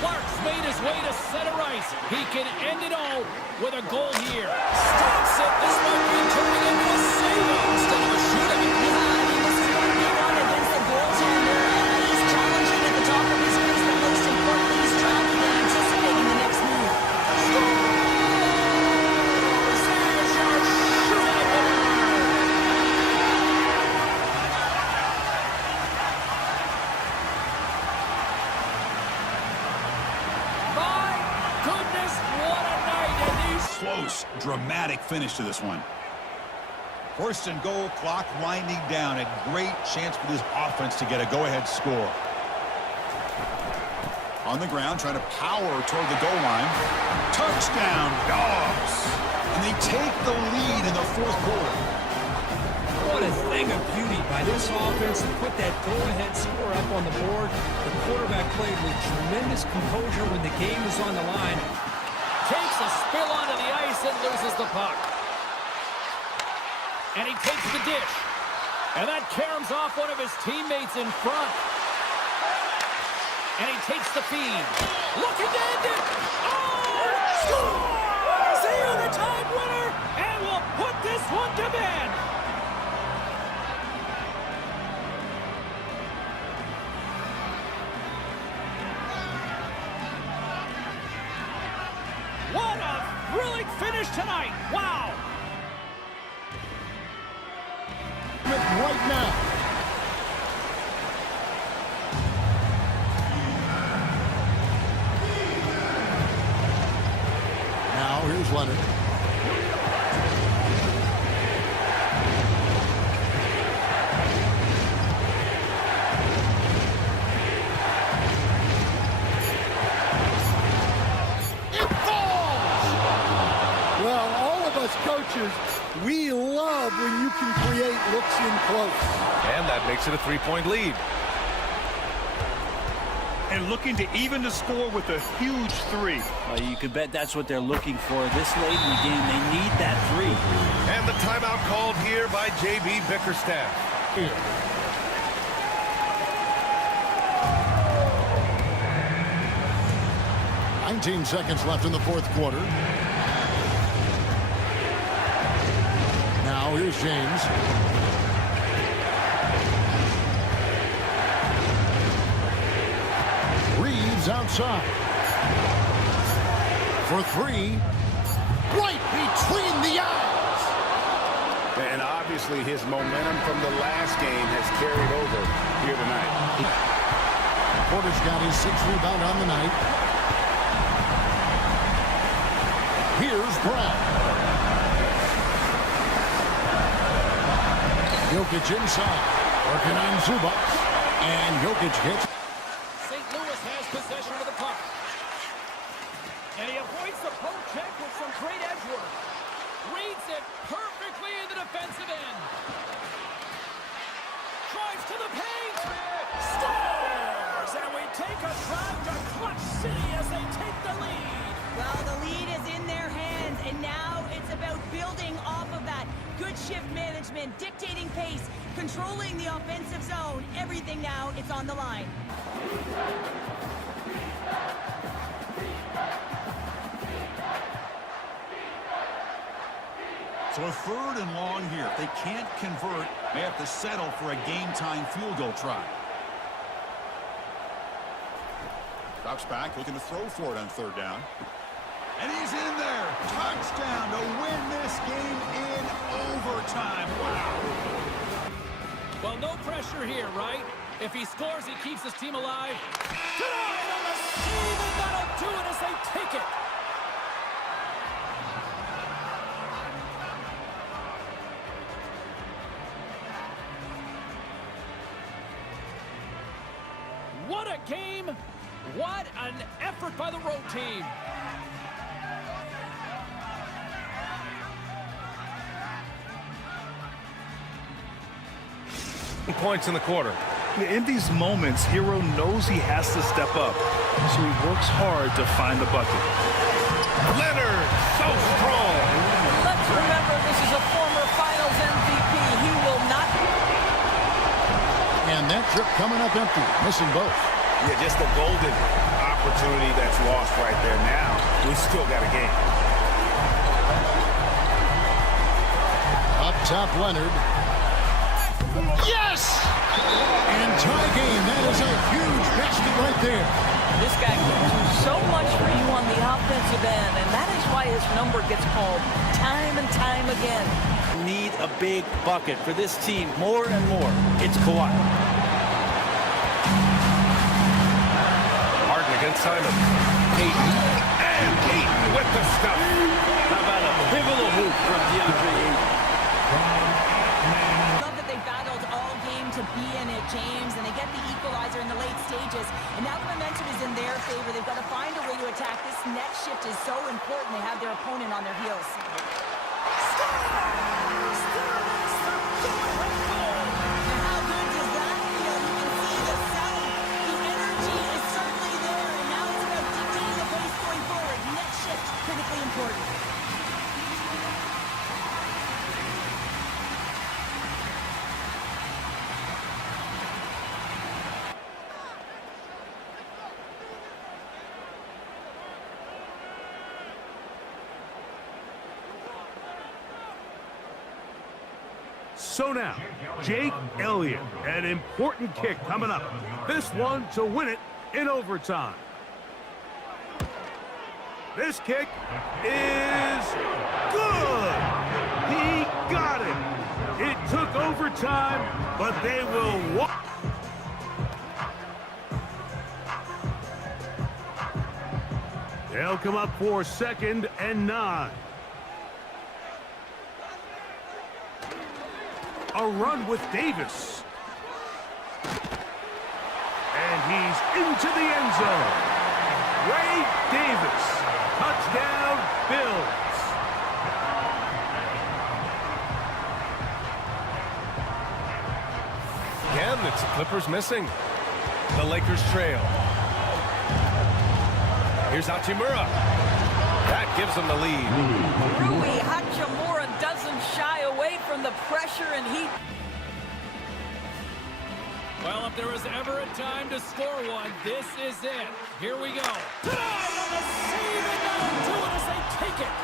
Clark's made his way to center ice. He can end it all with a goal here. Stops it. This might be turning into a save instead of a shootout. Yeah, I mean, this is going to be one against the goaltender. He's challenging at the top of his crease, but most importantly, he's tracking and anticipating the next move. Close, dramatic finish to this one. First and goal, clock winding down. A great chance for this offense to get a go-ahead score. On the ground, trying to power toward the goal line. Touchdown, Dogs! And they take the lead in the fourth quarter. What a thing of beauty by this offense to put that go-ahead score up on the board. The quarterback played with tremendous composure when the game was on the line. Takes a spill onto the ice and loses the puck. And he takes the dish. And that caroms off one of his teammates in front. And he takes the feed. Looking to end it. Oh! Scores! The overtime winner! And will put this one to bed. What a thrilling finish tonight. Wow. Right now. Now here's Leonard. Coaches, we love when you can create looks in close. And that makes it a 3-point lead. And looking to even the score with a huge 3. You can bet that's what they're looking for this late in the game. They need that 3. And the timeout called here by J.B. Bickerstaff. 19 seconds left in the fourth quarter. Now here's James. Reeves outside. For 3. Right between the eyes. And obviously his momentum from the last game has carried over here tonight. Porter's got his 6th rebound on the night. Here's Brown. Jokic inside, working on Zubac, and Jokic hits. St. Louis has possession of the puck. And he avoids the poke check with some great edge work. Reads it perfectly in the defensive end. Drives to the paint. Scores! And we take a drive to Clutch City as they take the lead. Well, the lead is in their hands, and now it's about building off of that. Good shift management, dictating pace, controlling the offensive zone. Everything now, it's on the line. So a 3rd and long here. If they can't convert, they have to settle for a game-time field goal try. Drops back, looking to throw for it on 3rd down. And he's in there. Touchdown to win this game in overtime. Wow. Well, no pressure here, right? If he scores, he keeps his team alive. Denied on the save, and that'll do it as they take it. What a game. What an effort by the road team. Points in the quarter. In these moments, Hero knows he has to step up, so he works hard to find the bucket. Leonard, so strong. Let's remember, this is a former Finals MVP. He will not. And that trip coming up empty, missing both. Yeah, just a golden opportunity opportunity that's lost right there. Now, we still got a game. Up top, Leonard. Yes! And tie game. That is a huge basket right there. This guy can do so much for you on the offensive end, and that is why his number gets called time and time again. Need a big bucket for this team more and more. It's Kawhi. Harden against Simon. Peyton. And Peyton with the stuff. How about a pivotal hoop from DeAndre Ayton? Love that they battled all game to be in it, James, and they get the equalizer in the late stages. And now the momentum is in their favor. They've got to find a way to attack. This next shift is so important. They have their opponent on their heels. How good does that feel? You can see the sound. The energy is certainly there, and now it's about dictating the pace going forward. Next shift, critically important. So now, Jake Elliott, an important kick coming up. This one to win it in overtime. This kick is good. He got it. It took overtime, but they will walk. They'll come up for 2nd and 9. A run with Davis. And he's into the end zone. Ray Davis. Touchdown, Bills. Again, it's the Clippers missing. The Lakers trail. Here's Hachimura. That gives them the lead. Rui Hachimura doesn't shy away from the pressure, and he... Well, if there was ever a time to score one, this is it. Here we go. Tonight on the save it now do it as they take it.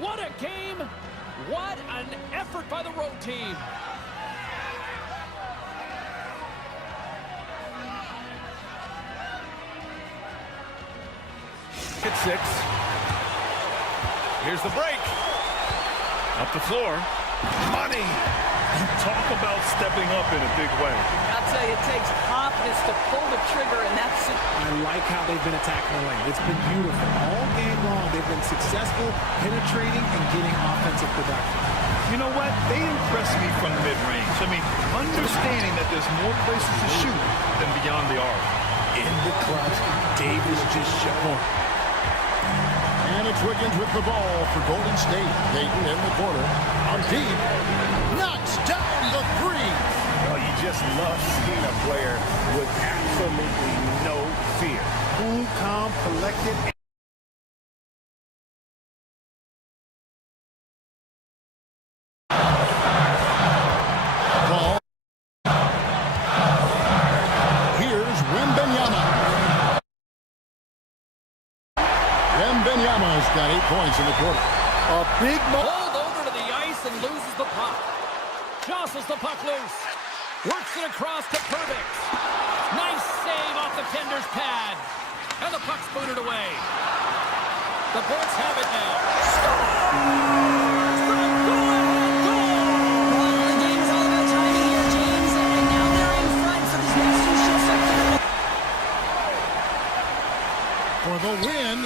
What a game! What an effort by the road team! At 6. Here's the break. Up the floor. Money. Talk about stepping up in a big way. I'll tell you, it takes confidence to pull the trigger, and that's it. I like how they've been attacking the lane. It's been beautiful. All game long, they've been successful penetrating and getting offensive production. You know what? They impress me from mid-range. I mean, understanding that there's more places to shoot than beyond the arc. In the clutch, Davis just showed. And it's Wiggins with the ball for Golden State. Dayton in the corner. On deep. Knocks down the 3. Well, you just love seeing a player with absolutely no fear. Cool, calm, collected. Ball. Here's Wembanyama. Wembanyama's got 8 points in the quarter. A big Pulled over to the ice and loses the puck. Jostles the puck loose. Works it across to Perbix. Nice save off the tender's pad. And the puck's booted away. The Bolts have it now. Well, the game is all about timing here, James, and now they're in front, so these next two shifts are going to... for the win.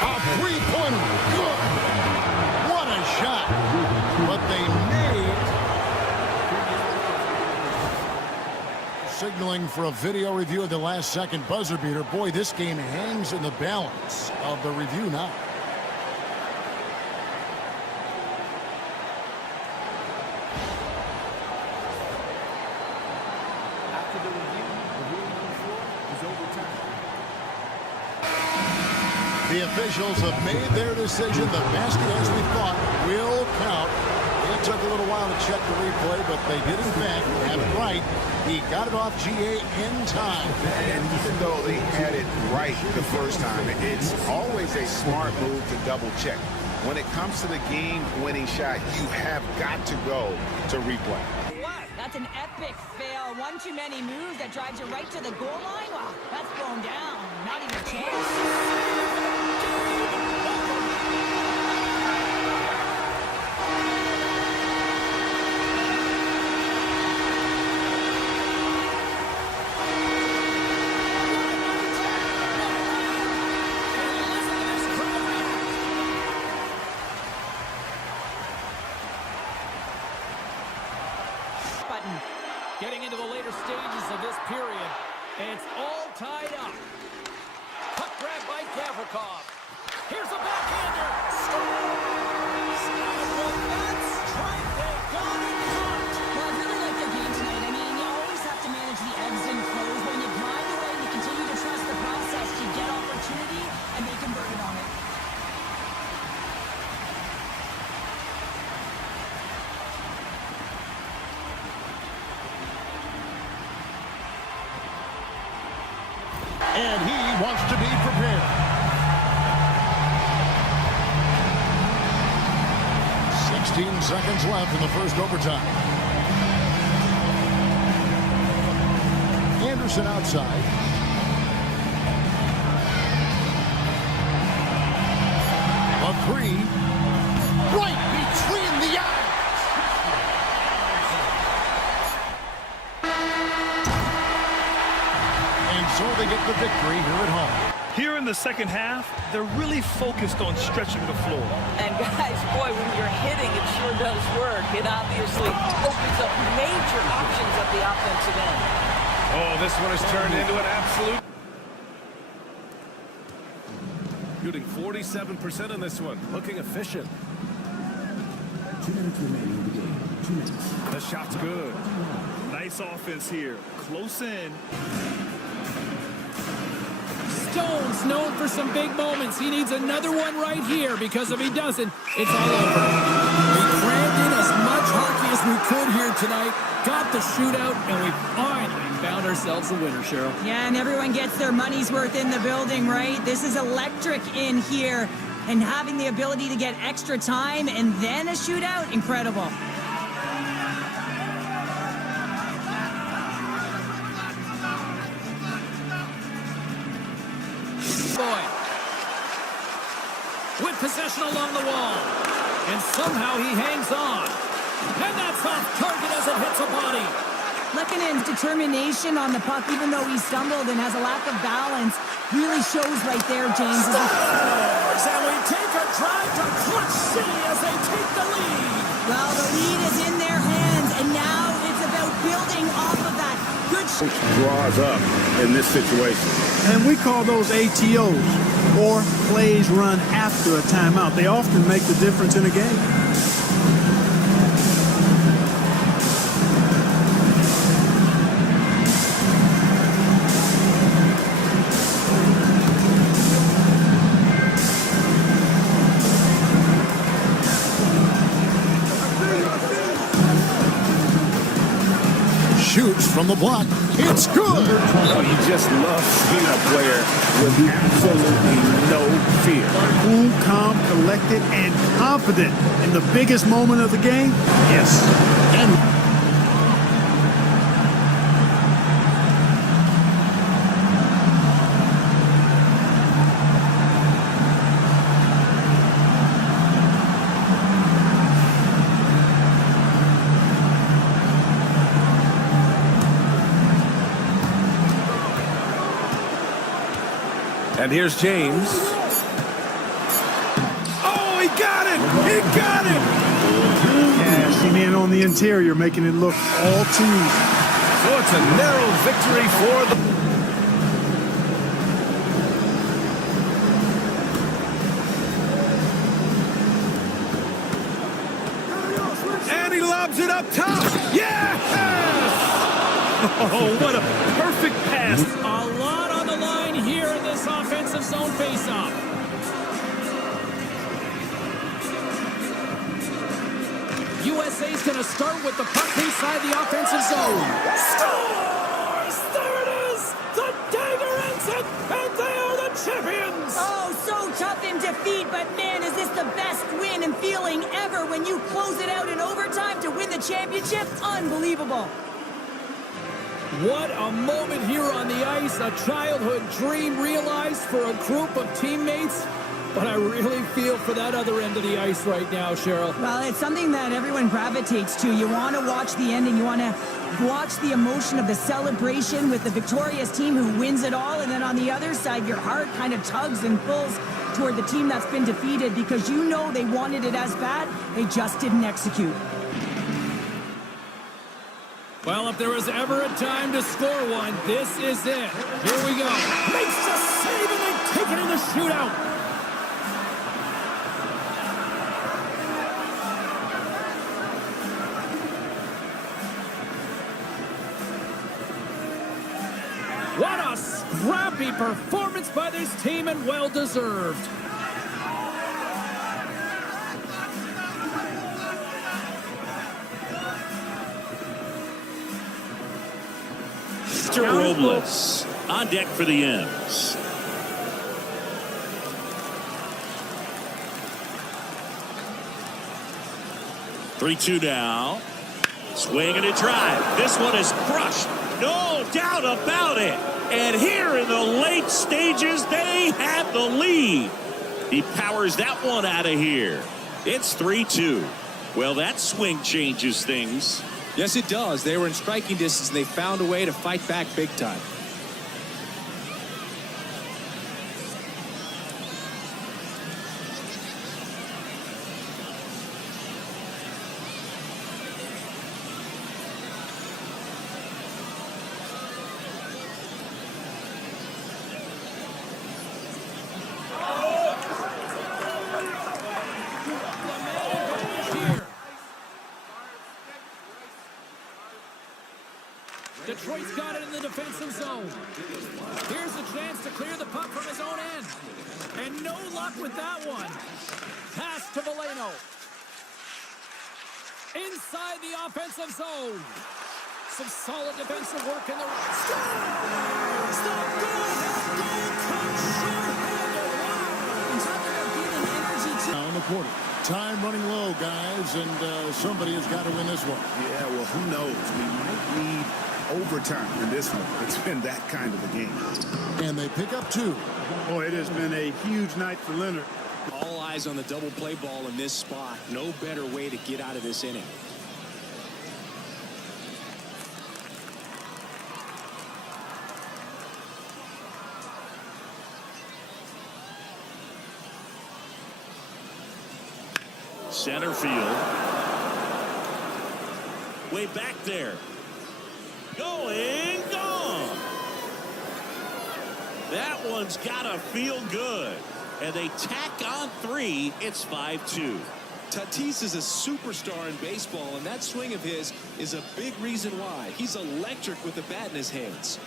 A 3-pointer. Good. What a shot. But they made. Signaling for a video review of the last second buzzer beater. Boy, this game hangs in the balance of the review now. After the review, the ruling on the floor is overturned. The officials have made their decision. The basket, as we thought, will count. It took a little while to check the replay, but they did, in fact, have it right. He got it off GA in time. And even though they had it right the first time, it's always a smart move to double check. When it comes to the game-winning shot, you have got to go to replay. That's an epic fail. One too many moves that drives you right to the goal line. Wow, that's blown down. Not even a chance. Getting into the later stages of this period, and it's all tied up. Puck grab by Gavrikov. Here's a backhander. Scores! With that strike, they got it caught. Well, I really like their game tonight. I mean, you always have to manage the ebbs and flows. When you grind away and you continue to trust the process, you get opportunity, and they convert it on it. And he wants to be prepared. 16 seconds left in the first overtime. Anderson outside. A three. Right between the eyes. So they get the victory here at home. Here in the second half, they're really focused on stretching the floor. And guys, boy, when you're hitting, it sure does work. It obviously opens up major options at the offensive end. Oh, this one has turned into an absolute... Shooting 47% on this one. Looking efficient. 2 minutes remaining in the game. 2 minutes. The shot's good. Nice offense here. Close in. Stone's known for some big moments. He needs another one right here, because if he doesn't, it's all over. We crammed in as much hockey as we could here tonight, got the shootout, and we finally found ourselves a winner, Cheryl. Yeah, and everyone gets their money's worth in the building, right? This is electric in here, and having the ability to get extra time and then a shootout, incredible. With possession along the wall. And somehow he hangs on. And that's off target as it hits a body. Looking at his determination on the puck, even though he stumbled and has a lack of balance, really shows right there, James. Scores! And we take a drive to Clutch City as they take the lead. Well, the lead is in their hands, and now it's about building off of that. Good Draws up in this situation. And we call those ATOs, or plays run after a timeout. They often make the difference in a game. Shoots from the block. It's good. Oh, you just love seeing a player with absolutely no fear. Cool, calm, collected, and confident in the biggest moment of the game. Yes. And And here's James. Oh, he got it! He got it! Cashing in on the interior, making it look all too easy. So it's a narrow victory for the... And he lobs it up top. Yes! Oh, what a perfect pass. A lot on the line here in this offensive zone faceoff. USA's going to start with the puck inside the offensive zone. Scores! There it is! The dagger ends it, and they are the champions! Oh, so tough in defeat, but man, is this the best win and feeling ever when you close it out in overtime to win the championship? Unbelievable. What a moment here on the ice, a childhood dream realized for a group of teammates. But I really feel for that other end of the ice right now, Cheryl. Well, it's something that everyone gravitates to. You want to watch the ending. You want to watch the emotion of the celebration with the victorious team who wins it all. And then on the other side, your heart kind of tugs and pulls toward the team that's been defeated because you know they wanted it as bad. They just didn't execute. Well, if there was ever a time to score one, this is it. Here we go. Makes the save, and they take it in the shootout. What a scrappy performance by this team, and well-deserved. Robles on deck for the M's. Three-two now. Swing and a drive. This one is crushed. No doubt about it. And here in the late stages, they have the lead. He powers that one out of here. It's 3-2. Well, that swing changes things. Yes, it does. They were in striking distance, and they found a way to fight back big time. Detroit's got it in the defensive zone. Here's a chance to clear the puck from his own end. And no luck with that one. Pass to Valeno. Inside the offensive zone. Some solid defensive work in the... Scores! The go-ahead goal comes short-handed. Wow! And talking about giving energy to... On the quarter. Time running low, guys, and somebody has got to win this one. Yeah, well, who knows? We might need overtime in this one. It's been that kind of a game. And they pick up two. Oh, it has been a huge night for Leonard. All eyes on the double play ball in this spot. No better way to get out of this inning. Center field. Way back there. Going, gone. That one's got to feel good. And they tack on three. It's 5-2. Tatis is a superstar in baseball, and that swing of his is a big reason why. He's electric with the bat in his hands.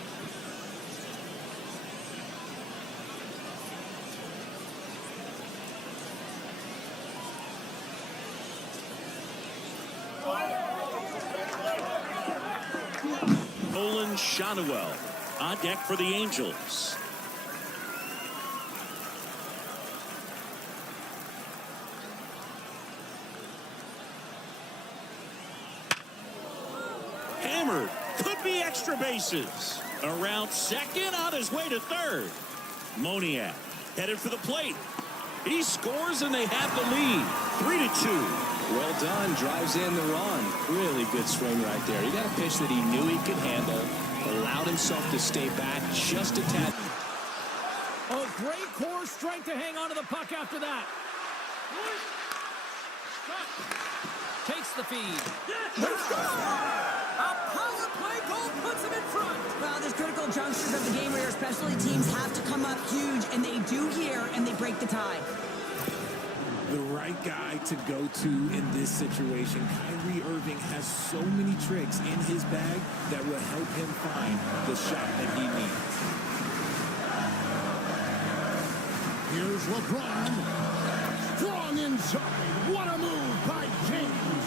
Shanuel on deck for the Angels. Hammered. Could be extra bases. Around second, on his way to third. Moniak headed for the plate. He scores and they have the lead. 3-2. Well done. Drives in the run. Really good swing right there. He got a pitch that he knew he could handle. Allowed himself to stay back just a tad. Oh, great core strength to hang on to the puck after that. Takes the feed. A power play goal puts him in front. Well, there's critical junctures of the game where especially teams have to come up huge, and they do here, and they break the tie. The right guy to go to in this situation. Kyrie Irving has so many tricks in his bag that will help him find the shot that he needs. Here's LeBron. Strong inside. What a move by James.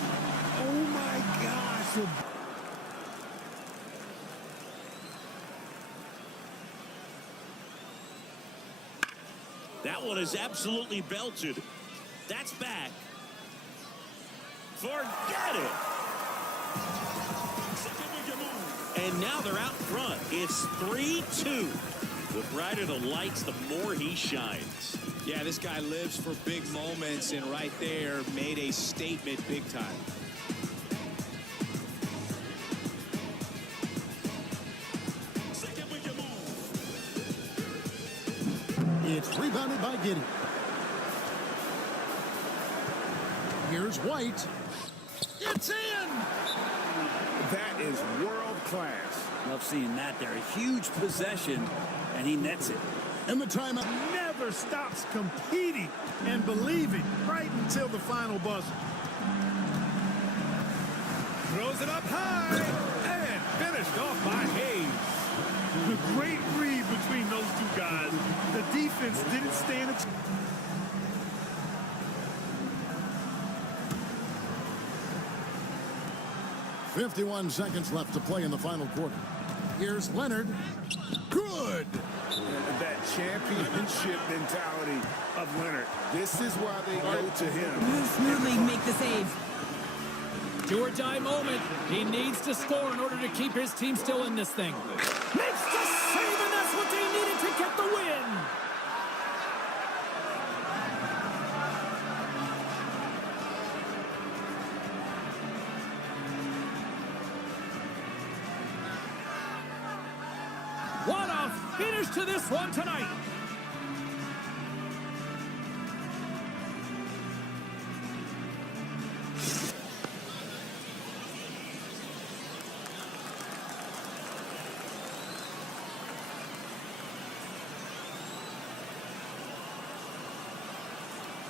one is absolutely belted. That's back. Forget it. And now they're out front. It's 3-2. The brighter the lights, the more he shines. Yeah, this guy lives for big moments, and right there made a statement big time. It's rebounded by Giddey. Here's White. It's in! That is world class. Love seeing that there. A huge possession, and he nets it. And the timeout never stops competing and believing right until the final buzzer. Throws it up high and finished off by Hayes. The great read between those two guys. The defense didn't stand a chance. .51 seconds left to play in the final quarter. Here's Leonard. Good! That championship mentality of Leonard. This is why they go to him. Smoothly make the save. Do or die moment. He needs to score in order to keep his team still in this thing. Makes the save, and that's what they needed to get the win. What a finish to this one tonight.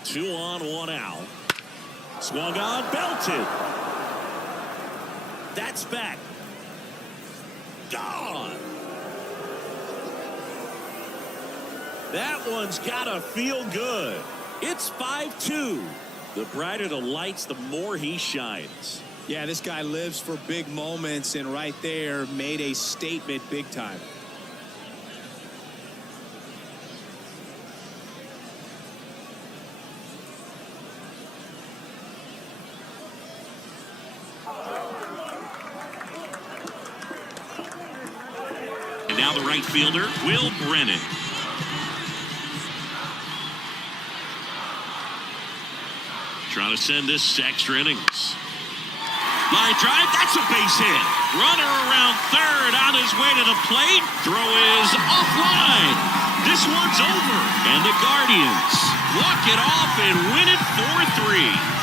Two on, one out. Swung on, belted. That's back. Gone. That one's gotta feel good. It's 5-2. The brighter the lights, the more he shines. Yeah, this guy lives for big moments, and right there made a statement big time. And now the right fielder, Will Brennan. Trying to send this extra innings. Line drive, that's a base hit. Runner around third on his way to the plate. Throw is offline. This one's over. And the Guardians walk it off and win it 4-3.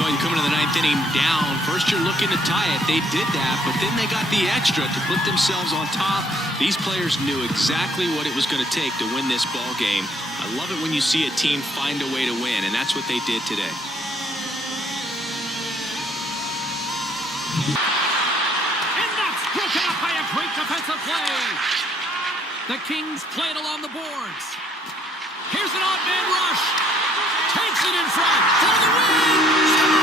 Going coming to the ninth inning down. First you're looking to tie it. They did that, but then they got the extra to put themselves on top. These players knew exactly what it was going to take to win this ball game. I love it when you see a team find a way to win, and that's what they did today. And that's broken up by a great defensive play. The Kings play it along the boards. Here's an odd man rush. Takes it in front for the win.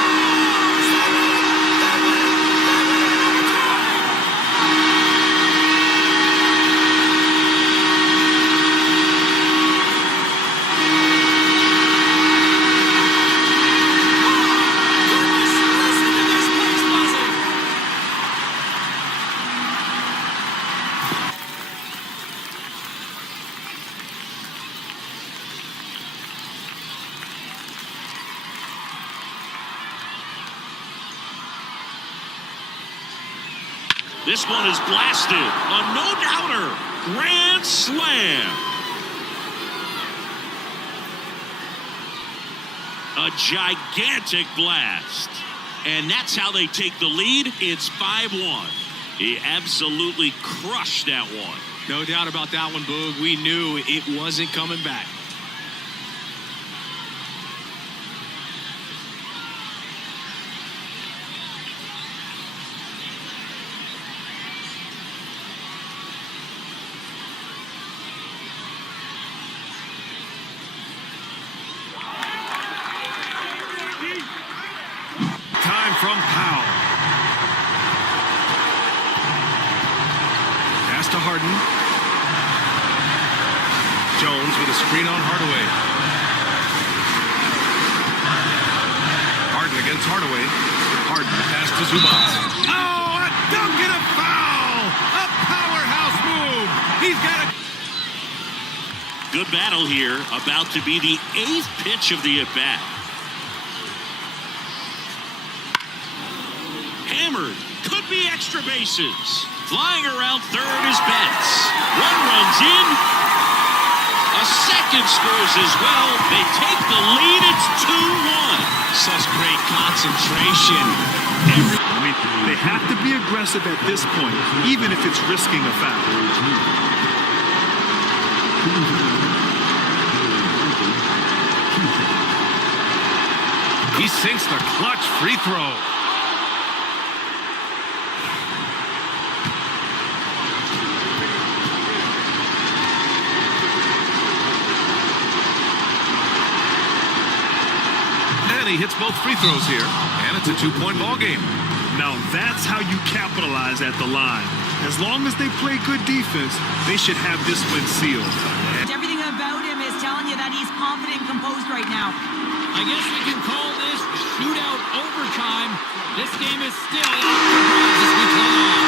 This one is blasted. A no-doubter. Grand slam. A gigantic blast. And that's how they take the lead. It's 5-1. He absolutely crushed that one. No doubt about that one, Boog. We knew it wasn't coming back. Time from Powell. Pass to Harden. Jones with a screen on Hardaway. Harden against Hardaway. Harden pass to Zubac. Oh, a dunk and a foul! A powerhouse move! He's got a... Good battle here, about to be the 8th pitch of the at-bat. Hammered, could be extra bases. Flying around third is Betts. One runs in. A second scores as well. They take the lead. It's 2-1. Such great concentration. I mean, they have to be aggressive at this point, even if it's risking a foul. He sinks the clutch free throw. And he hits both free throws here. And it's a 2-point ball game. Now that's how you capitalize at the line. As long as they play good defense, they should have this win sealed. Everything about him is telling you that he's confident and composed right now. I guess we can call this shootout overtime. This game is still up for grabs as we play on.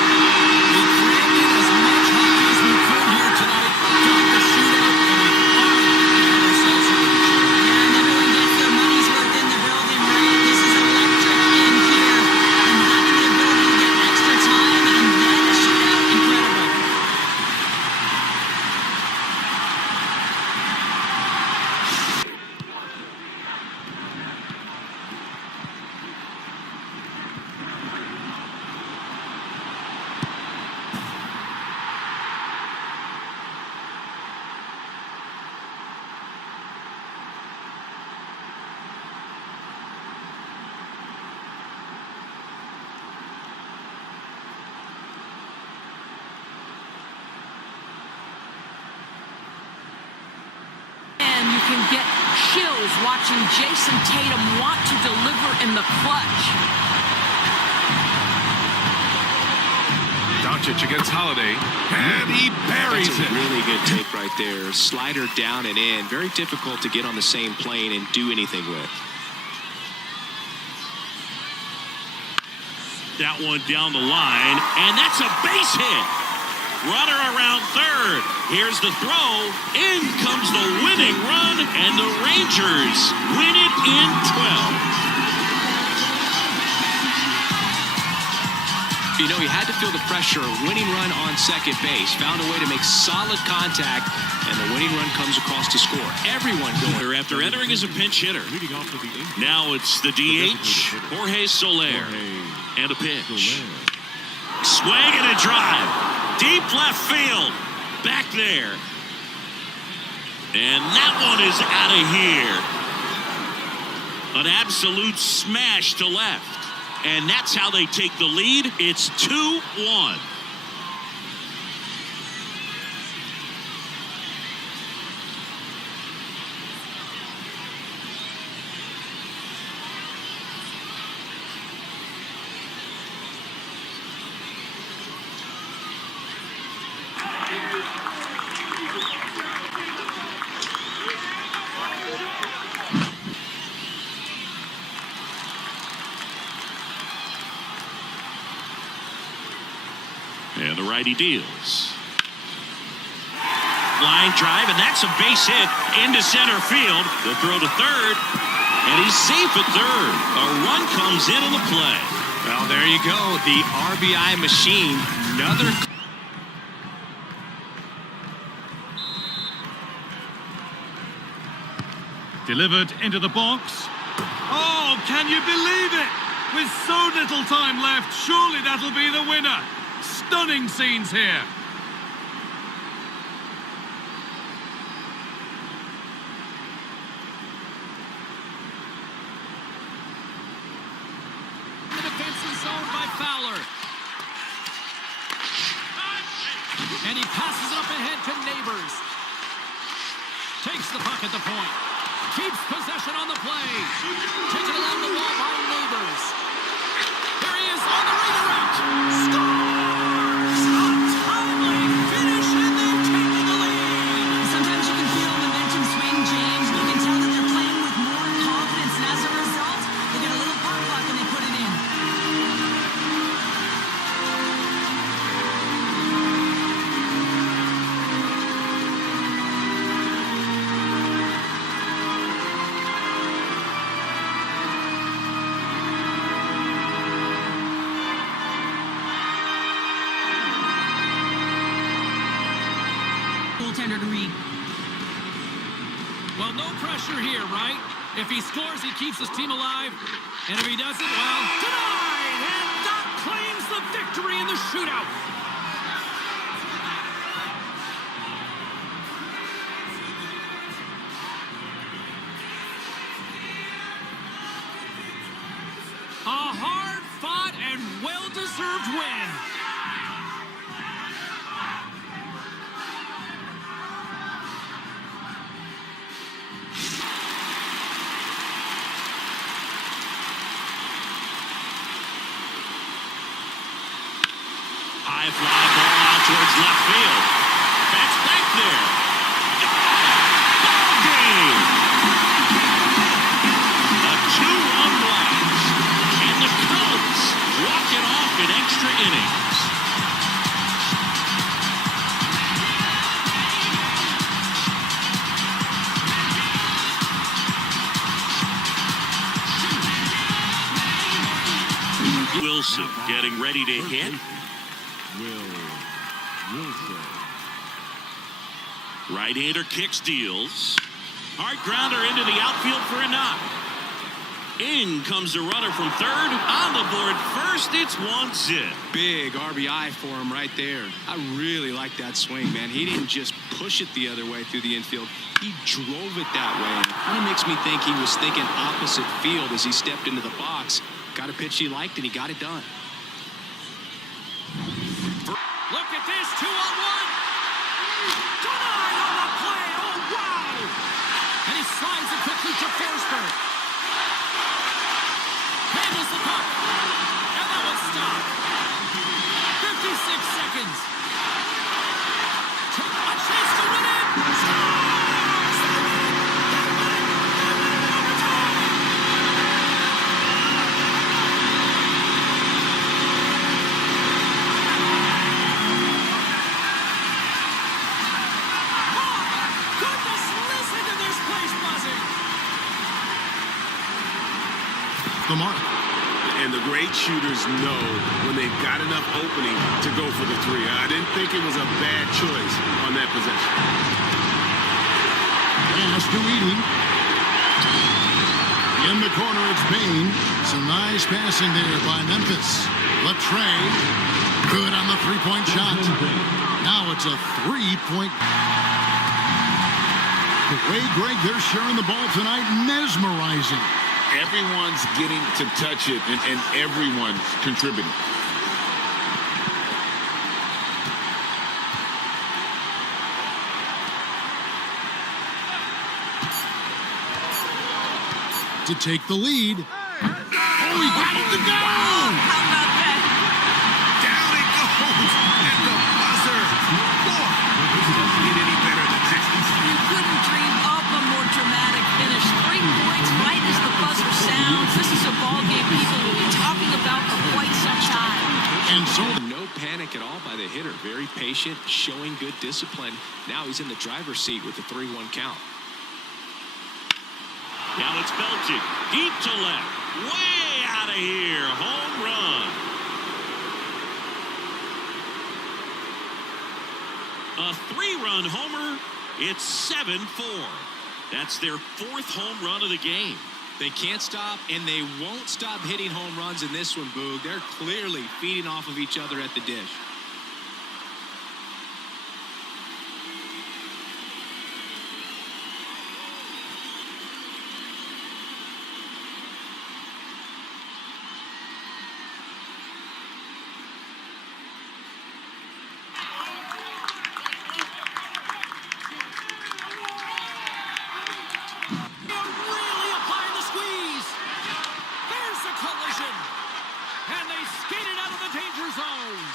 We crammed in as much hockey as we could here tonight during the shootout, and we finally got ourselves a win. Yeah, and everyone gets their money's worth in the building, right? This is electric in here. And having the ability to get extra time and then a shootout, incredible. And you can get chills watching Jason Tatum want to deliver in the clutch. Doncic against Holiday. And he buries That's a it. really good take right there. Slider down and in. Very difficult to get on the same plane and do anything with. That one down the line, and that's a base hit. Runner around third. Here's the throw. In comes the winning run, and the Rangers win it in 12. You know, he had to feel the pressure. Winning run on second base. Found a way to make solid contact, and the winning run comes across to score. Everyone going. After entering as a pinch hitter. Now it's the DH, Jorge Soler. And a pitch. Swing and a drive. Deep left field. Back there. And that one is out of here. An absolute smash to left. And that's how they take the lead. It's 2-1. And the righty deals. Line drive, and that's a base hit into center field. The throw to third, and he's safe at third. A run comes in on the play. Well, there you go. The RBI machine. Another... Delivered into the box. Oh, can you believe it? With so little time left, surely that'll be the winner. Stunning scenes here. The defensive zone by Fowler. And he passes it up ahead to Neighbors. Takes the puck at the point. Keeps possession on the play. Taken along the wall by Neighbors. Here he is on the redirect. Scores! A timely finish, and they've taken the lead. Sometimes you can feel under to read. Well, no pressure here, right? If he scores, he keeps his team alive. And if he doesn't, well, denied! And that claims the victory in the shootout. A hard-fought and well-deserved win. High fly ball out towards left field. That's back there. Ball game. A 2-run blast. And the Cubs walk it off in extra innings. Wilson getting ready to hit. Right-hander kicks, deals. Hard grounder into the outfield for a knock. In comes the runner from third. On the board first, it's 1-0. Big RBI for him right there. I really like that swing, man. He didn't just push it the other way through the infield. He drove it that way. And it kind of makes me think he was thinking opposite field as he stepped into the box. Got a pitch he liked, and he got it done. Look at this, 2-on-1. Denied on the play, oh wow! And he slides it quickly to Forsberg. Handles the puck. And that will stop. 56 seconds. A chance to win it. Scores! They win! They win! They win in overtime! Goodness, listen to this place buzzing. The mark. And the great shooters know when they've got enough opening to go for the three. I didn't think it was a bad choice on that possession. Pass to Edie. In the corner, it's Bain. Some nice passing there by Memphis. Latre. Good on the three-point shot. Now it's a three-point. The way, Greg, they're sharing the ball tonight, mesmerizing. Everyone's getting to touch it, and everyone's contributing. To take the lead. Oh, he got it to go! How about that? Down it goes at the buzzer. Boy, this doesn't get any better than this. You couldn't dream up a more dramatic finish. 3 points right as the buzzer sounds. This is a ball game people will be talking about for quite some time. And so No panic at all by the hitter. Very patient, showing good discipline. Now he's in the driver's seat with the 3-1 count. Now it's belted. Deep to left. Way out of here. Home run. A 3-run homer. It's 7-4. That's their 4th home run of the game. They can't stop, and they won't stop hitting home runs in this one, Boog. They're clearly feeding off of each other at the dish. And they skated out of the danger zone.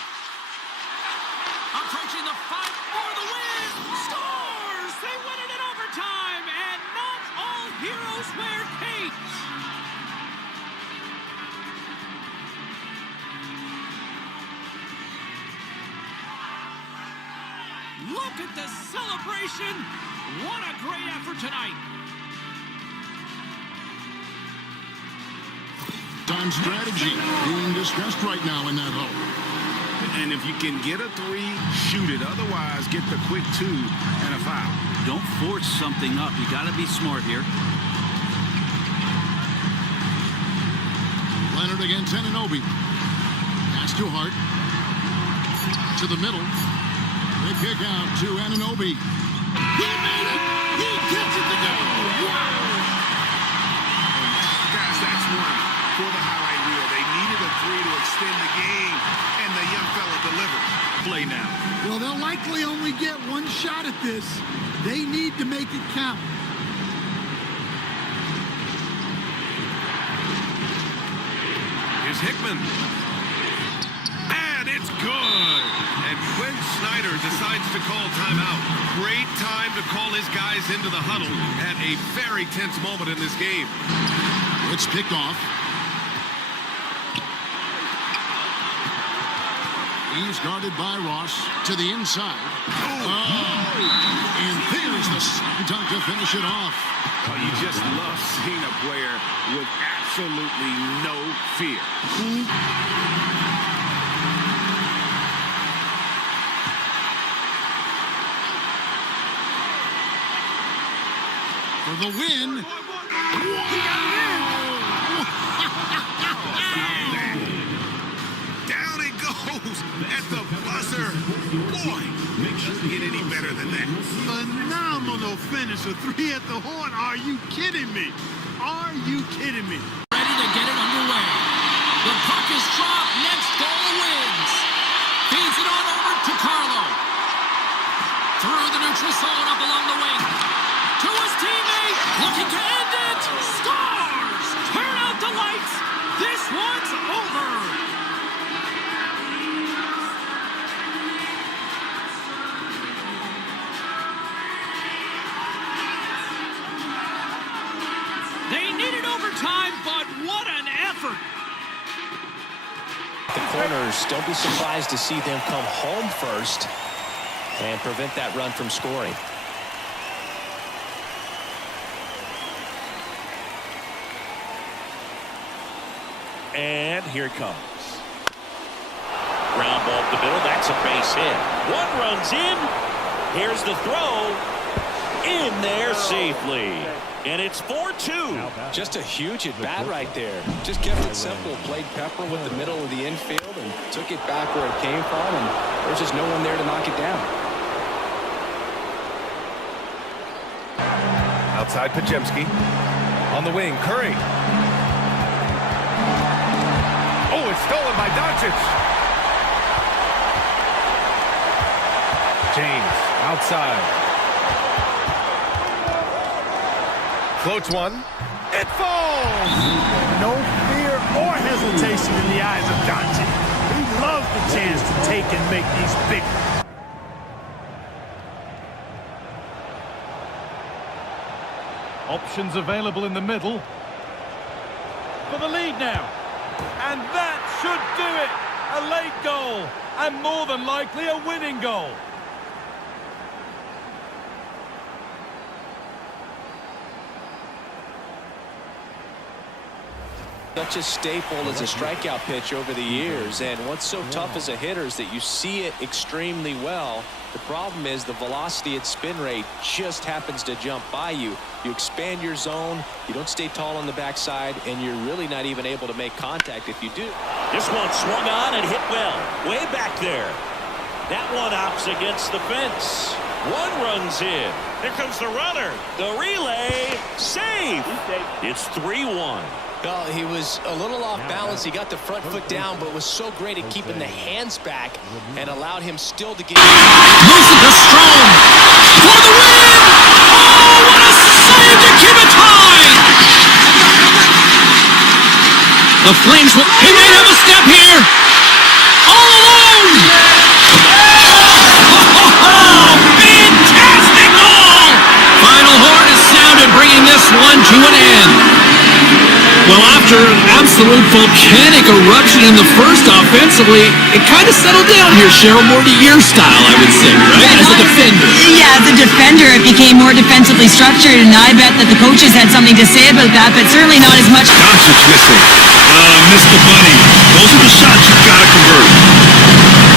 Approaching the fight for the win. Scores! They win it in overtime. And not all heroes wear capes. Look at the celebration. What a great effort tonight. Time strategy being discussed right now in that hole. And if you can get a 3, shoot it. Otherwise, get the quick 2 and a foul. Don't force something up. You got to be smart here. Leonard against Anunoby. Pass to Hart. To the middle. They kick out to Anunoby. He made it! He gets it to go! Wow! Guys, that's one for the highlight reel. They needed a 3 to extend the game, and the young fella delivered. Play now. Well, they'll likely only get one shot at this. They need to make it count. Here's Hickman. And it's good. And Quinn Snyder decides to call timeout. Great time to call his guys into the huddle at a very tense moment in this game. It's picked off. He's guarded by Ross to the inside. And there's the dunk to finish it off. Oh, you just love seeing a player with absolutely no fear. For the win. Down it goes at the buzzer. Boy, doesn't get any better than that. Phenomenal finish. A 3 at the horn. Are you kidding me? Are you kidding me? Ready to get it underway. The puck is dropped. Next goal wins. Feeds it on over to Carlo. Through the neutral zone up along the wing. To his teammate. Looking to end it. Scores! Turn out the lights. This one's over. They needed overtime, but what an effort. The corners, don't be surprised to see them come home first and prevent that run from scoring. And here it comes. Ground ball up the middle. That's a base hit. One runs in. Here's the throw. In there safely. And it's 4-2. Just a huge at-bat right there. Just kept it simple. Played Pepper with the middle of the infield and took it back where it came from. And there's just no one there to knock it down. Outside Pajemski. On the wing, Curry. Oh, it's stolen by Doncic. James, outside. Floats one. It falls! No fear or hesitation in the eyes of Doncic. He loves the chance to take and make these big ones. Options available in the middle. For the lead now. And that should do it. A late goal. And more than likely a winning goal. Such a staple as a strikeout pitch over the years, and what's so tough as a hitter is that you see it extremely well. The problem is the velocity and spin rate just happens to jump by you. You expand your zone, you don't stay tall on the backside, and you're really not even able to make contact if you do. This one swung on and hit well. Way back there. That one opts against the fence. One runs in. Here comes the runner. The relay. Save. It's 3-1. Well, he was a little off balance. He got the front foot down, but was so great at keeping the hands back and allowed him still to get... Moves it to Strome for the win! Oh, what a save to keep it tied! The Flames, he may have a step here. All alone! Oh, fantastic goal! Final horn is sounded, bringing this one to an end. Well, after an absolute volcanic eruption in the first offensively, it kind of settled down here, Cheryl, more to your style, I would say, right? As a defender. Yeah, as a defender, it became more defensively structured, and I bet that the coaches had something to say about that, but certainly not as much. Doncic missing. Missed the bunny. Those are the shots you've got to convert.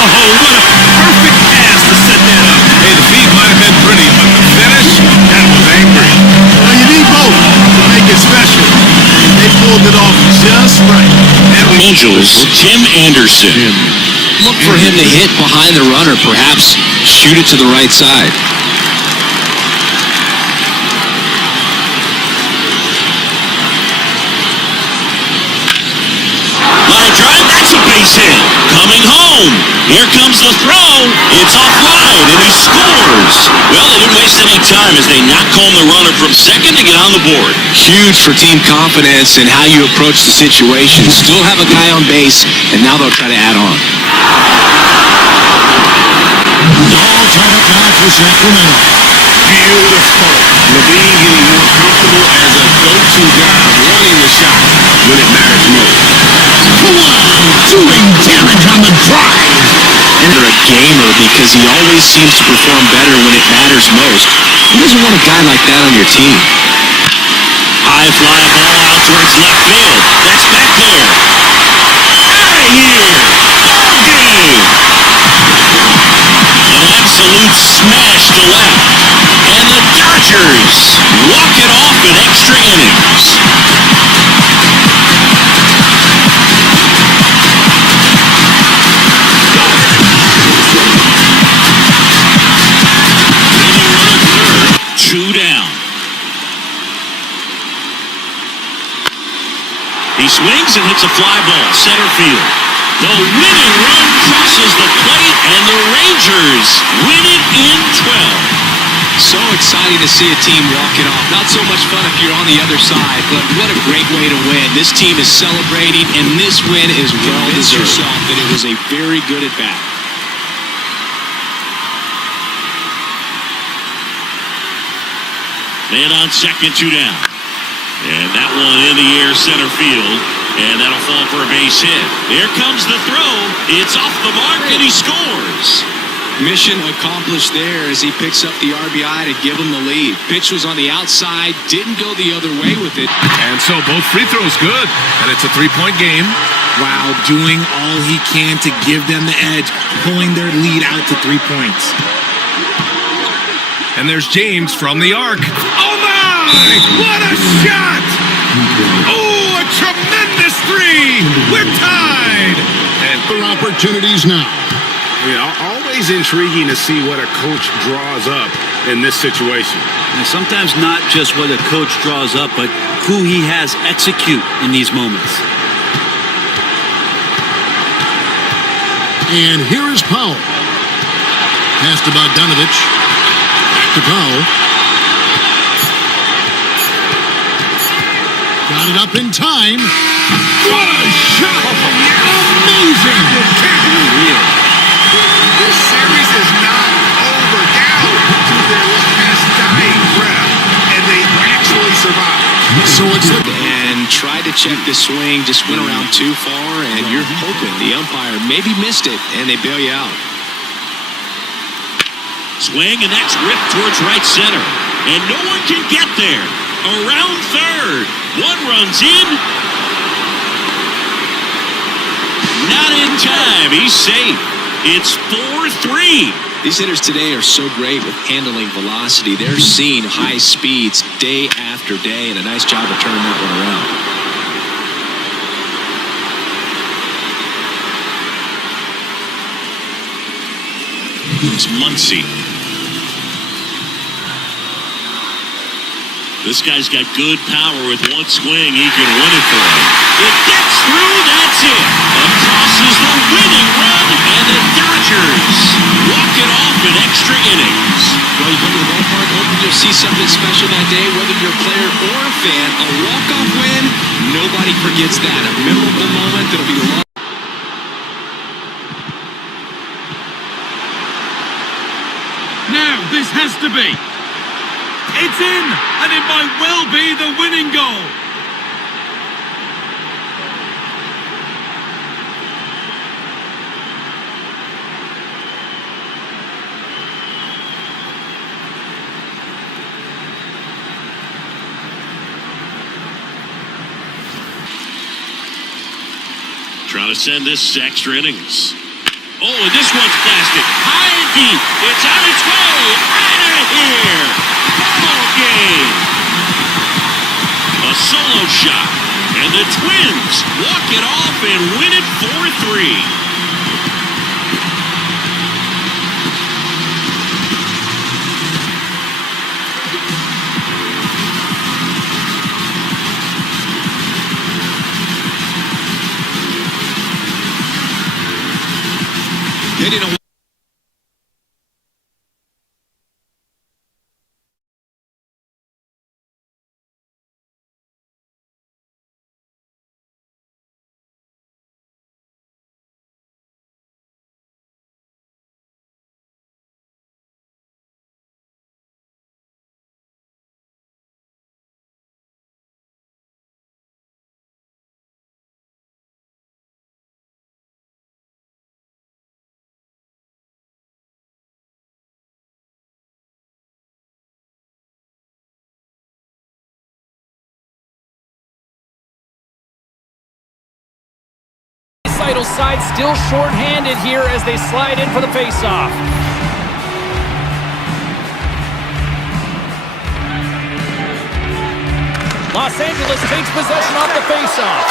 Oh, what a perfect pass to set that up. Hey, the feed might have been pretty, but the finish, that was angry. Well, you need both to make it special. They pulled it off just right. Angels, Jim Anderson. Look for him to hit behind the runner, perhaps shoot it to the right side. Line drive, that's a base hit. Coming home. Here comes the throw. It's offline, and he scores. Well, they didn't waste any time as they knock home the runner from second to get on the board. Huge for team confidence and how you approach the situation. Still have a guy on base, and now they'll try to add on. All tied up now for Sacramento. Beautiful. Levine getting more comfortable as a go-to guy, wanting the shot when it matters most. Doing damage on the drive. And they're a gamer because he always seems to perform better when it matters most. Who doesn't want a guy like that on your team? High fly ball out towards left field. That's back there. Out of here. Ball game. An absolute smash to left. And the Dodgers walk it off in extra innings. Two down. He swings and hits a fly ball, center field. The winning run crosses the plate, and the Rangers win it in 12. So exciting to see a team walk it off. Not so much fun if you're on the other side, but what a great way to win. This team is celebrating, and this win is well-deserved. Yourself that it was a very good at-bat. Man on second, two down. And that one in the air center field. And that'll fall for a base hit. There comes the throw. It's off the mark and he scores. Mission accomplished there as he picks up the RBI to give him the lead. Pitch was on the outside, didn't go the other way with it. And so both free throws good. And it's a 3-point game. Wow, doing all he can to give them the edge, pulling their lead out to 3 points. And there's James from the arc. Oh my! What a shot! Oh, a tremendous three! We're tied! And for opportunities now. Yeah, always intriguing to see what a coach draws up in this situation. And sometimes not just what a coach draws up, but who he has execute in these moments. And here is Powell. Pass to Bogdanovich. Back to Powell. Got it up in time. What a shot! Amazing! This series is not over. Down to their last dying breath, and they actually survived. So it's and tried to check the swing, just went around too far, and you're hoping the umpire maybe missed it, and they bail you out. Swing, and that's ripped towards right center, and no one can get there. Around third, one runs in. Not in time. He's safe. It's 4-3. These hitters today are so great with handling velocity. They're seeing high speeds day after day, and a nice job of turning that one around. It's Muncy. This guy's got good power with one swing. He can win it for him. It gets through. That's it. Across is the winning run, and the Dodgers walk it off in extra innings. Well, you come to the ballpark hoping you'll see something special that day, whether you're a player or a fan. A walk-off win, nobody forgets that. A memorable moment that'll be long. Now, this has to be. It's in, and it might well be the winning goal. Trout to send this to extra innings. Oh, and this one's blasted. High and deep. It's on its way. Out of here. Ball game. A solo shot. And the Twins walk it off and win it 4-3. Hitting a Recital side still short-handed here as they slide in for the face-off. Los Angeles takes possession off the face-off.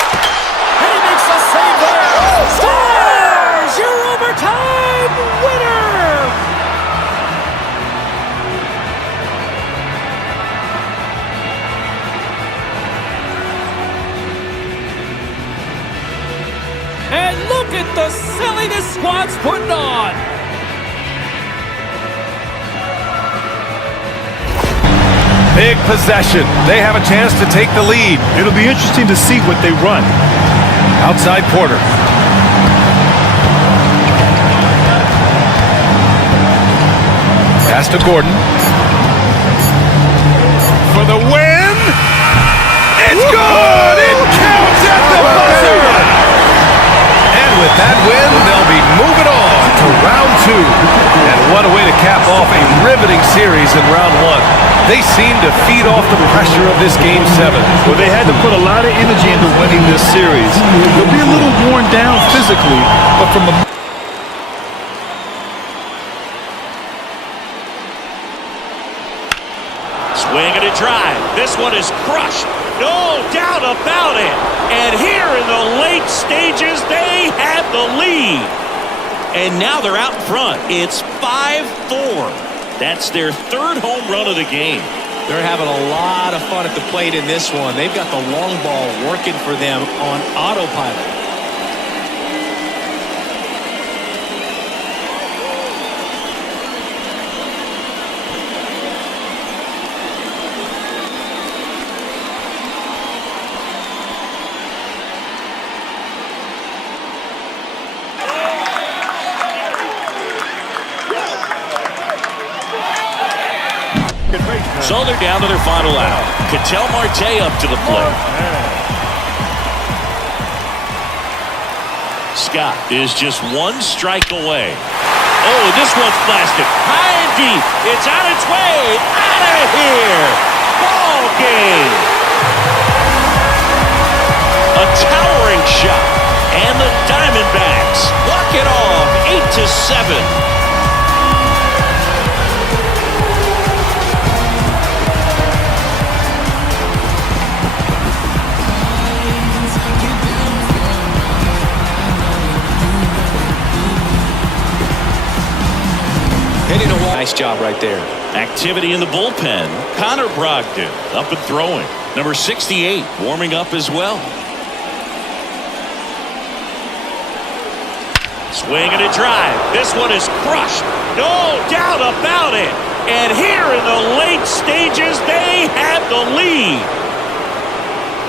And he makes a save there. Scores! Your overtime winner! And look at the silly this squad's putting on. Big possession. They have a chance to take the lead. It'll be interesting to see what they run. Outside Porter. Pass to Gordon. For the win. It's good. It counts at the buzzer. And with that win, they'll be moving on to round 2. And what a way to cap off a riveting series in round 1. They seem to feed off the pressure of this Game 7. Well, they had to put a lot of energy into winning this series. They'll be a little worn down physically, but from a... Swing and a drive. This one is crushed. No doubt about it. And here in the late stages, they have the lead. And now they're out in front. It's 5-4. That's their 3rd home run of the game. They're having a lot of fun at the plate in this one. They've got the long ball working for them on autopilot. So they're down to their final out. Ketel Marte up to the plate. Scott is just 1 strike away. Oh, this one's blasted. High and deep. It's on its way. Out of here. Ball game. A towering shot. And the Diamondbacks walk it off 8-7. Nice job right there. Activity in the bullpen. Connor Brogdon up and throwing. Number 68 warming up as well. Swing and a drive. This one is crushed. No doubt about it. And here in the late stages, they have the lead.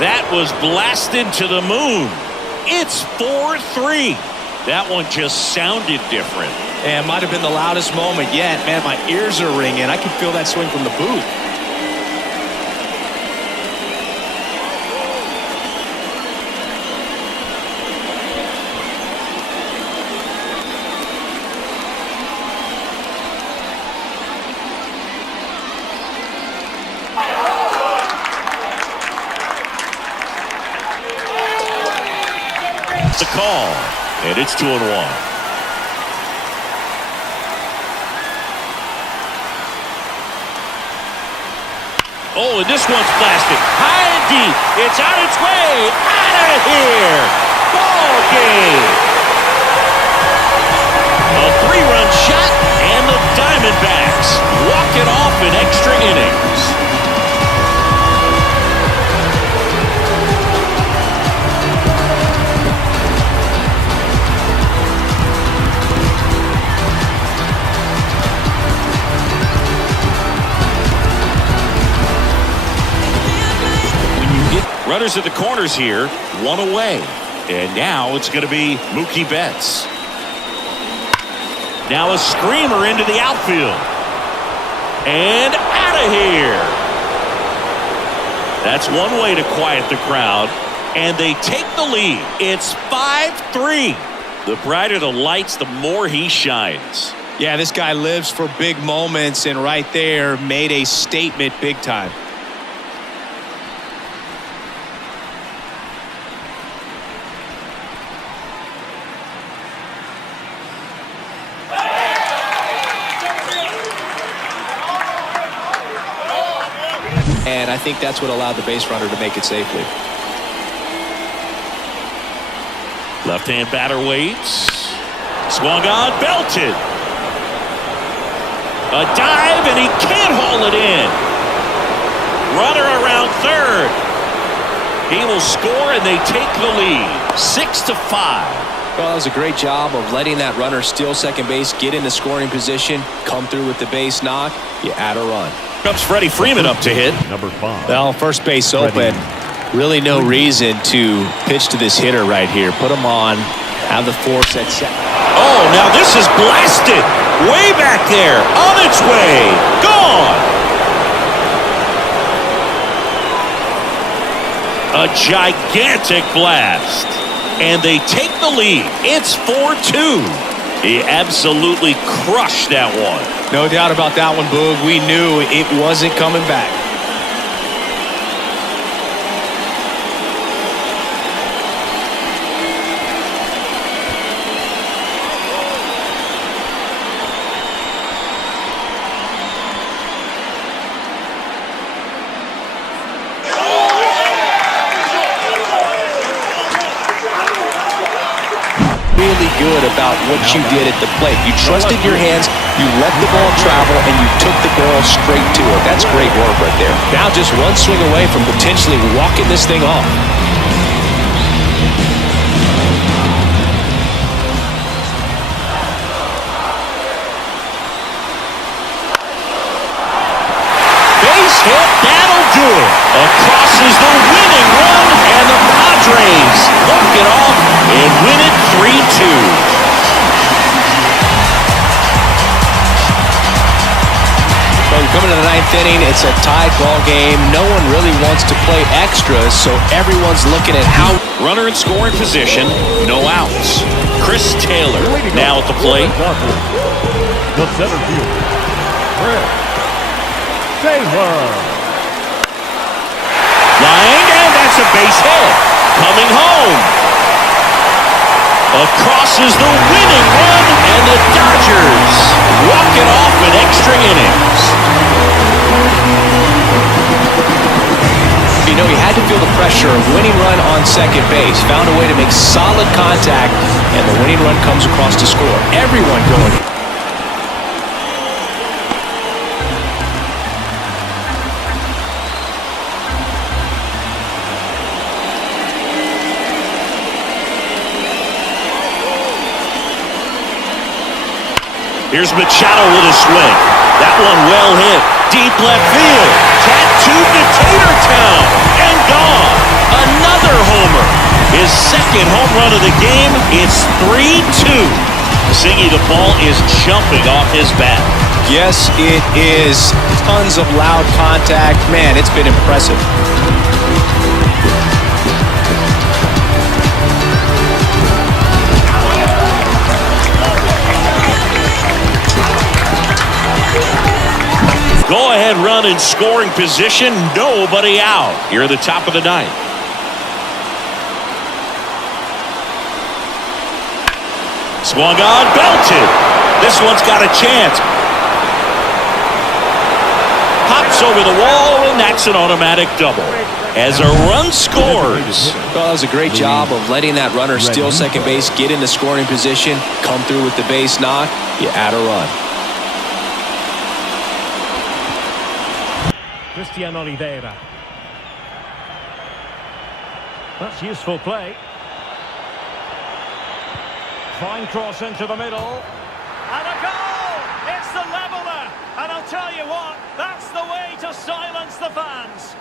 That was blasted to the moon. It's 4-3. That one just sounded different. And might have been the loudest moment yet. Man, my ears are ringing. I can feel that swing from the booth. call, and it's 2-1. Oh, and this one's blasted. High and deep. It's on its way. Out of here. Ball game. A 3-run shot, and the Diamondbacks walk it off in extra innings. Runners at the corners here, one away. And now it's going to be Mookie Betts. Now a screamer into the outfield. And out of here. That's one way to quiet the crowd. And they take the lead. It's 5-3. The brighter the lights, the more he shines. Yeah, this guy lives for big moments, and right there made a statement big time. And I think that's what allowed the base runner to make it safely. Left-hand batter waits. Swung on, belted. A dive, and he can't haul it in. Runner around third. He will score, and they take the lead. 6-5. Well, that was a great job of letting that runner steal second base, get into scoring position, come through with the base knock. You add a run. Comes Freddie Freeman up to hit. Number 5. Well, first base open. Really no reason to pitch to this hitter right here. Put him on. Have the force at second. Oh, now this is blasted. Way back there. On its way. Gone. A gigantic blast. And they take the lead. It's 4-2. He absolutely crushed that one. No doubt about that one, Boog. We knew it wasn't coming back. Really good about what you did at the plate. You trusted your hands, you let the ball travel, and you took the ball straight to it. That's great work right there. Now just one swing away from potentially walking this thing off. Base hit, that'll do it. Across is the winning run, and the Padres walk it off and win it 3-2. Well, coming to the ninth inning, it's a tied ball game. No one really wants to play extras, so everyone's looking at how. Runner in scoring position, no outs. Chris Taylor now at the plate. The center fielder, Chris Taylor. Flying, and that's a base hit. Coming home. Across is the winning run, and the Dodgers walk it off in extra innings. You know, he had to feel the pressure of winning run on second base. Found a way to make solid contact, and the winning run comes across to score. Everyone going. Here's Machado with a swing. That one well hit. Deep left field. Tattooed to Tatertown. And gone. Another homer. His second home run of the game. It's 3-2. Zingy, the ball is jumping off his bat. Yes, it is. Tons of loud contact. Man, it's been impressive. Go-ahead run in scoring position. Nobody out. Here at the top of the ninth. Swung on, belted. This one's got a chance. Pops over the wall, and that's an automatic double. As a run scores. Well, that was a great job of letting that runner steal second base, get into scoring position, come through with the base knock. You add a run. Christian Oliveira. That's useful play. Fine cross into the middle. And a goal! It's the leveller! And I'll tell you what, that's the way to silence the fans.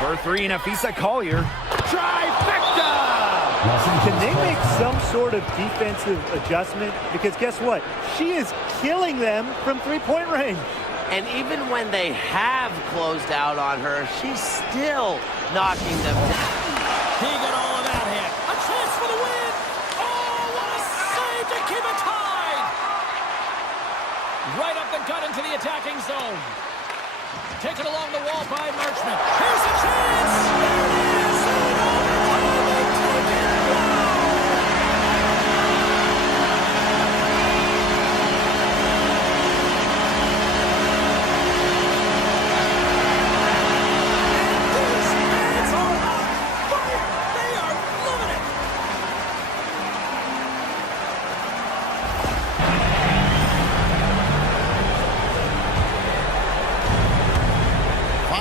For three, Nafisa Collier. Trifecta! Can they make some sort of defensive adjustment? Because guess what? She is killing them from three-point range. And even when they have closed out on her, she's still knocking them down. He got all of that hit. A chance for the win. Oh, what a save to keep it tied. Right up the gut into the attacking zone. Taken along the wall by Marchman. Here's a chance! There it is! They are loving it!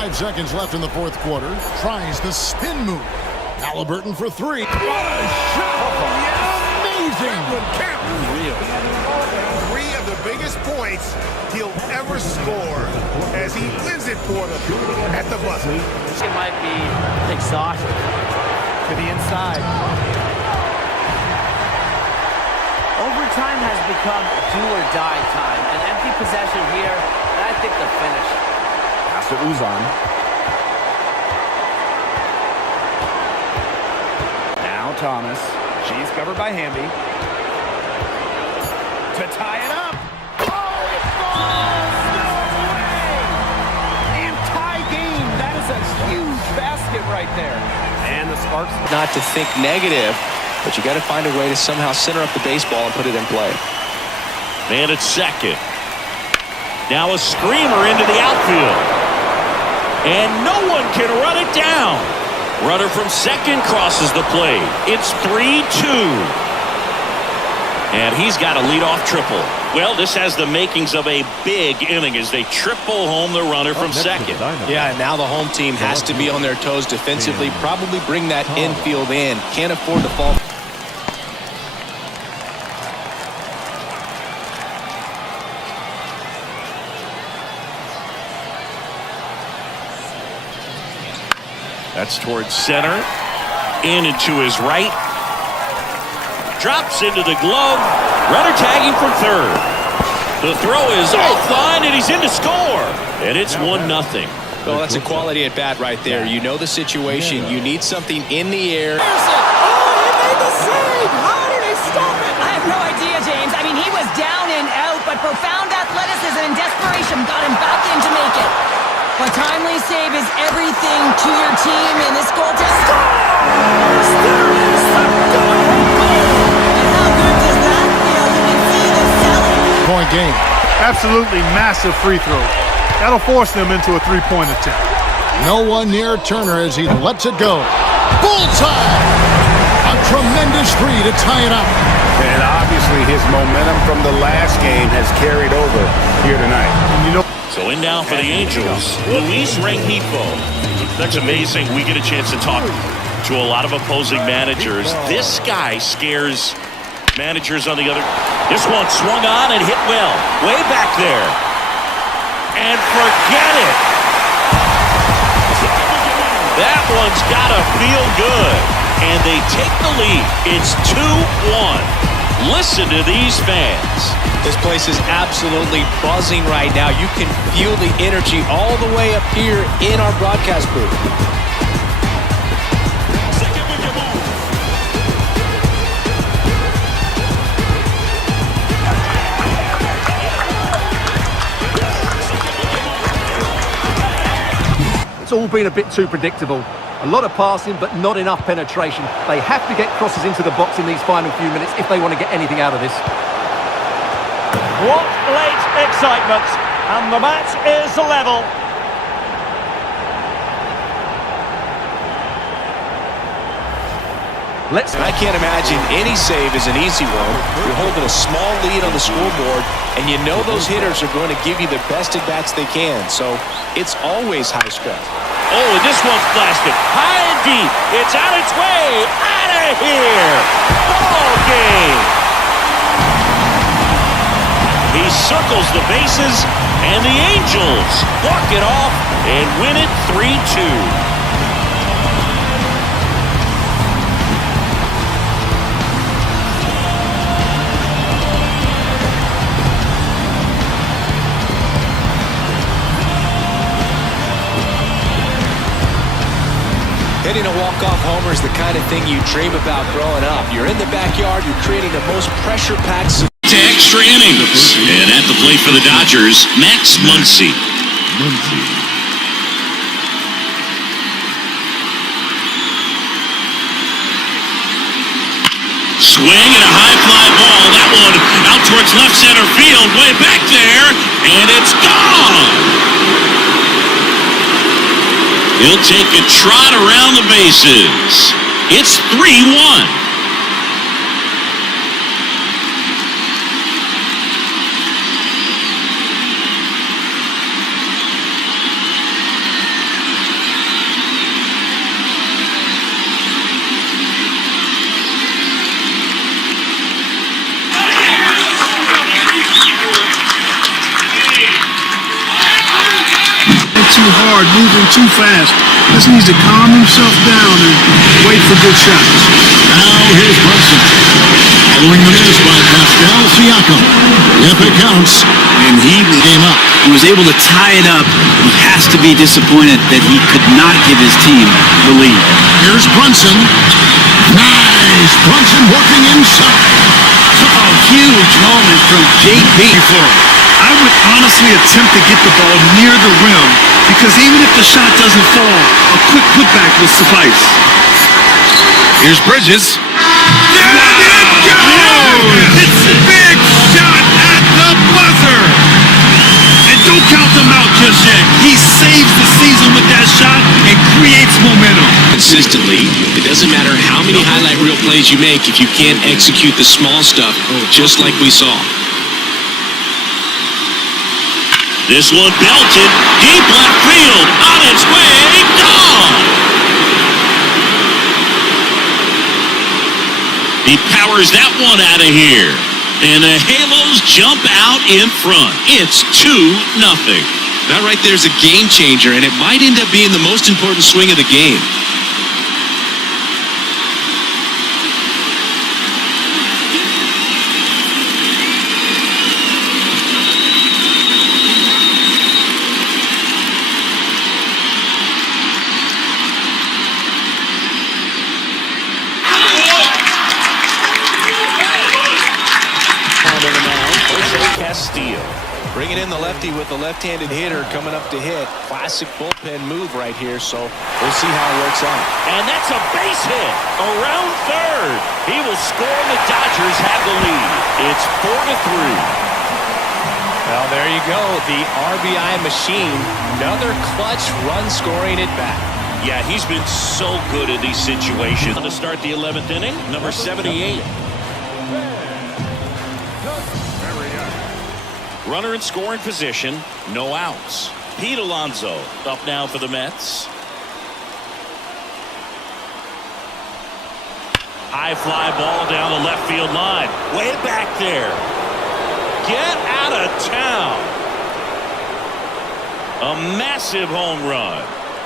5 seconds left in the fourth quarter. Tries the spin move. Halliburton for three. What a shot! Amazing! Real. 3 of the biggest points he'll ever score as he wins it for them at the buzzer. She might be exhausted. To the inside. Overtime has become do-or-die time. An empty possession here, and I think the finish. Pass to Uzan. Now Thomas. She's covered by Hamby. To tie it up. Oh, it falls! No way! And tie game. That is a huge basket right there. And the Sparks. Not to think negative, but you got to find a way to somehow center up the baseball and put it in play. Man at second. Now a screamer into the outfield. And no one can run it down. Runner from second crosses the plate. It's 3-2. And he's got a leadoff triple. Well, this has the makings of a big inning as they triple home the runner from second. Yeah, and now the home team has to be on their toes defensively, probably bring that infield in. Can't afford to fall. That's towards center. In and to his right. Drops into the glove. Runner tagging from third. The throw is offline, and he's in to score. And it's 1-0. Well, that's a quality at bat right there. You know the situation. You need something in the air. Oh, he made the save! How did he stop it? I have no idea, James. I mean, he was down and out, but profound athleticism and desperation got him back in to make it. A timely save is everything to your team, and this goal to score! There is the go-ahead goal! And how good does that feel? You can see the selling. Point game. Absolutely massive free throw. That'll force them into a three-point attempt. No one near Turner as he lets it go. Bullseye! A tremendous three to tie it up. And obviously his momentum from the last game has carried over here tonight. And you know, so in now for the Angels, Luis Rengifo. That's amazing. We get a chance to talk to a lot of opposing managers. This guy scares managers on the other. This one swung on and hit well. Way back there. And forget it. That one's got to feel good. And they take the lead. It's 2-1. Listen to these fans. This place is absolutely buzzing right now. You can feel the energy all the way up here in our broadcast booth. all been a bit too predictable. A lot of passing, but not enough penetration. They have to get crosses into the box in these final few minutes if they want to get anything out of this. What late excitement, and the match is level. I can't imagine any save is an easy one. You're holding a small lead on the scoreboard, and you know those hitters are going to give you the best at-bats they can, so it's always high stress. Oh, and this one's blasted high and deep. It's on its way. Out of here. Ball game. He circles the bases, and the Angels walk it off and win it 3-2. Hitting a walk-off homer is the kind of thing you dream about growing up. You're in the backyard, you're creating the most pressure-packed... To extra innings. And at the plate for the Dodgers, Max Muncy. Swing and a high fly ball. That one out towards left center field, way back there, and it's gone. He'll take a trot around the bases. It's 3-1. Too hard, moving too fast. Just needs to calm himself down and wait for good shots. Now here's Brunson. Following the miss by Pascal Siakam. If it counts, and he came up. He was able to tie it up. He has to be disappointed that he could not give his team the lead. Here's Brunson. Nice. Brunson working inside. Oh, huge moment from JP. I would honestly attempt to get the ball near the rim because even if the shot doesn't fall, a quick putback will suffice. Here's Bridges. There it goes! It's a big shot at the buzzer! And don't count them out just yet. He saves the season with that shot and creates momentum. Consistently, it doesn't matter how many highlight reel plays you make if you can't execute the small stuff, just like we saw. This one belted, deep left field, on its way, gone! He powers that one out of here. And the Halos jump out in front. It's 2-0. That right there is a game changer, and it might end up being the most important swing of the game. Bringing in the lefty with the left-handed hitter coming up to hit. Classic bullpen move right here, so we'll see how it works out. And that's a base hit around third. He will score, and the Dodgers have the lead. It's 4-3. Well, there you go. The RBI machine. Another clutch run scoring at bat. Yeah, he's been so good in these situations. To start the 11th inning, number 78. Runner in scoring position, no outs. Pete Alonso up now for the Mets. High fly ball down the left field line. Way back there. Get out of town. A massive home run.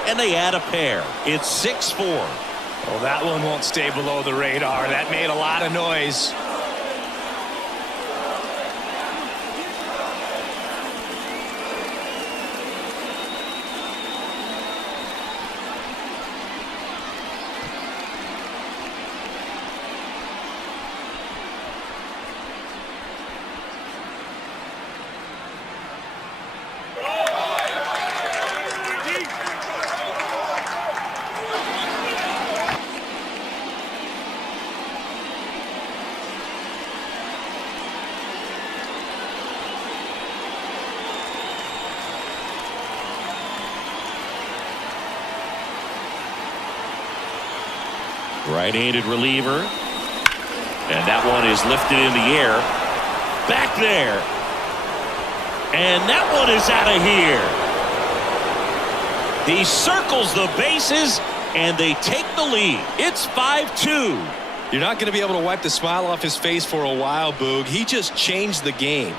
And they add a pair. It's 6-4. Well, that one won't stay below the radar. That made a lot of noise. Right-handed reliever. And that one is lifted in the air. Back there. And that one is out of here. He circles the bases, and they take the lead. It's 5-2. You're not going to be able to wipe the smile off his face for a while, Boog. He just changed the game.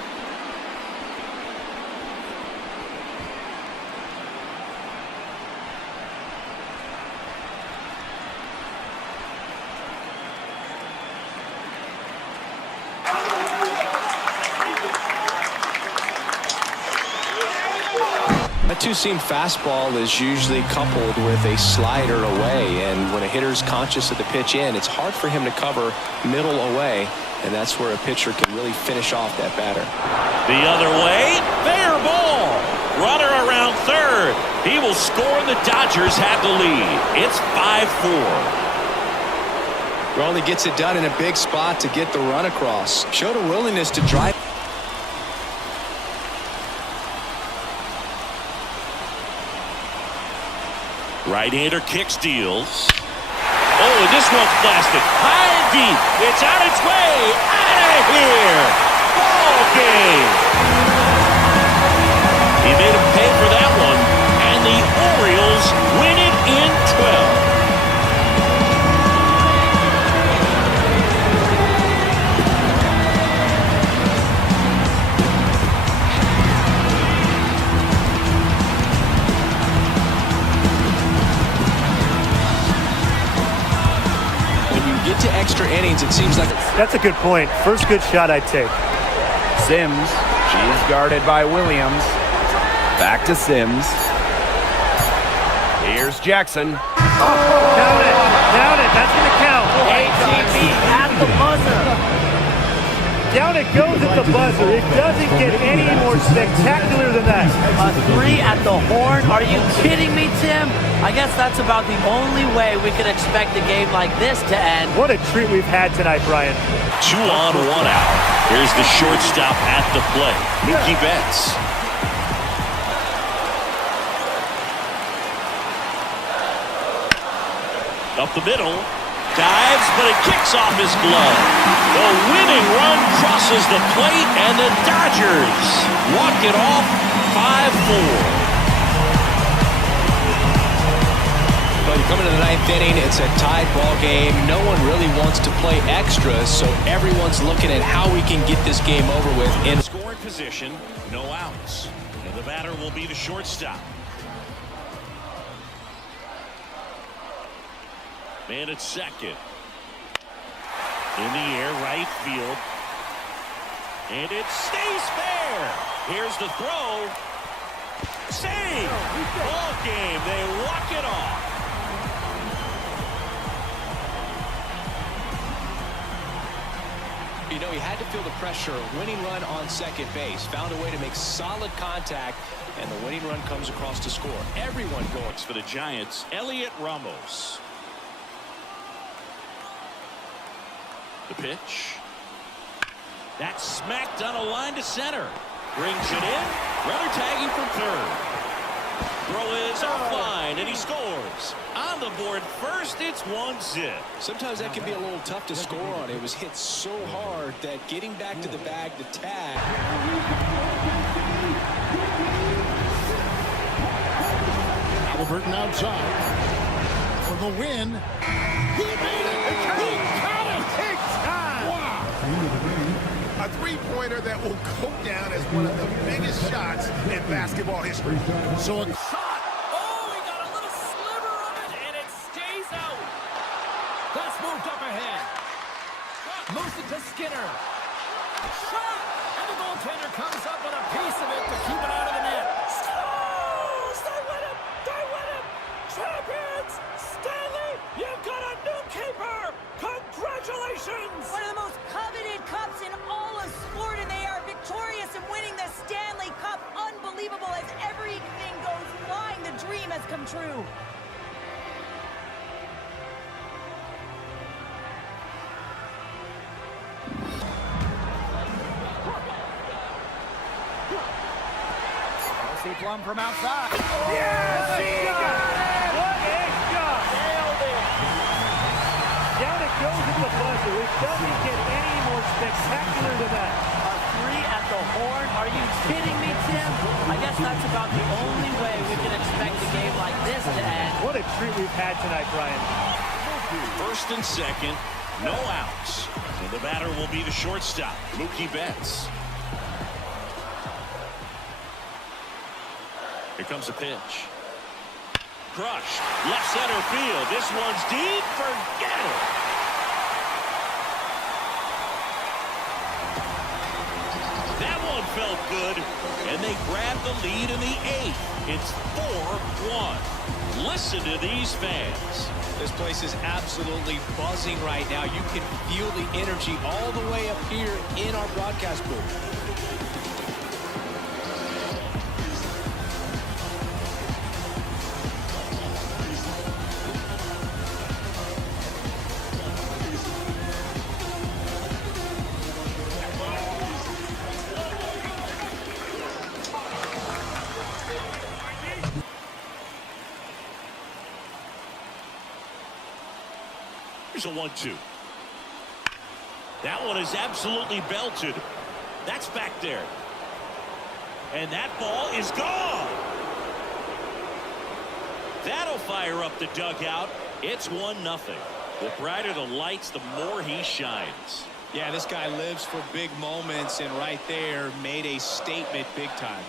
A two-seam fastball is usually coupled with a slider away, and when a hitter's conscious of the pitch in, it's hard for him to cover middle away, and that's where a pitcher can really finish off that batter. The other way, fair ball. Runner around third. He will score, and the Dodgers have the lead. It's 5-4. Raleigh gets it done in a big spot to get the run across. Showed a willingness to drive. Right-hander kicks, deals. Oh, and this one's blasted. High and deep. It's on its way. Out of here. Ball game. He made him pay for that one. And the Orioles win it in 12. Get to extra innings, it seems like. That's a good point. First good shot I'd take. Sims. She's guarded by Williams. Back to Sims. Here's Jackson. Count it. Count it. That's going to count. ATV at the buzzer. Down it goes at the buzzer. It doesn't get any more spectacular than that. A 3 at the horn? Are you kidding me, Tim? I guess that's about the only way we could expect a game like this to end. What a treat we've had tonight, Brian. 2 on, 1 out. Here's the shortstop at the plate, Mookie Betts. Up the middle. Dives, but it kicks off his glove. The winning run crosses the plate, and the Dodgers walk it off 5-4. But you come into the 9th inning, it's a tied ball game. No one really wants to play extras, so everyone's looking at how we can get this game over with. In scoring position, no outs. And the batter will be the shortstop. Man at second. In the air, right field. And it stays fair. Here's the throw. Save! Ball game. They walk it off. You know, he had to feel the pressure. Winning run on second base. Found a way to make solid contact, and the winning run comes across to score. Everyone going for the Giants. Elliot Ramos. The pitch. That's smacked on a line to center. Brings it in. Runner tagging from third. Throw is offline, and he scores. On the board first, it's 1-0. Sometimes that can be a little tough to score on. It was hit so hard that getting back to the bag to tag. Halliburton outside for the win. He made it. He got it. Big time. Wow. A three-pointer that will go down as one of the biggest shots in basketball history. So a shot. Oh, he got a little sliver of it, and it stays out. That's moved up ahead. Moves it to Skinner. Shot. And the goaltender comes up with a piece of it to keep it out of the net. Scores! They win it! They win it! Champions! Stanley, you've got a new keeper! Congratulations! One of the most coveted cups in all of sport, and they are victorious in winning the Stanley Cup. Unbelievable as everything goes flying. The dream has come true. See Plum from outside. Yes, he got it! What a shot! Nailed it! goes at the buzzer. It doesn't get any more spectacular than that. A three at the horn? Are you kidding me, Tim? I guess that's about the only way we can expect a game like this to end. What a treat we've had tonight, Brian. First and second, no outs. And the batter will be the shortstop, Mookie Betts. Here comes a pitch. Crushed. Left center field. This one's deep. Forget it. That one felt good. And they grabbed the lead in the 8th. It's 4-1. Listen to these fans. This place is absolutely buzzing right now. You can feel the energy all the way up here in our broadcast booth. Here's a 1-2. That one is absolutely belted. That's back there. And that ball is gone. That'll fire up the dugout. It's 1-0. The brighter the lights, the more he shines. Yeah, this guy lives for big moments, and right there made a statement big time.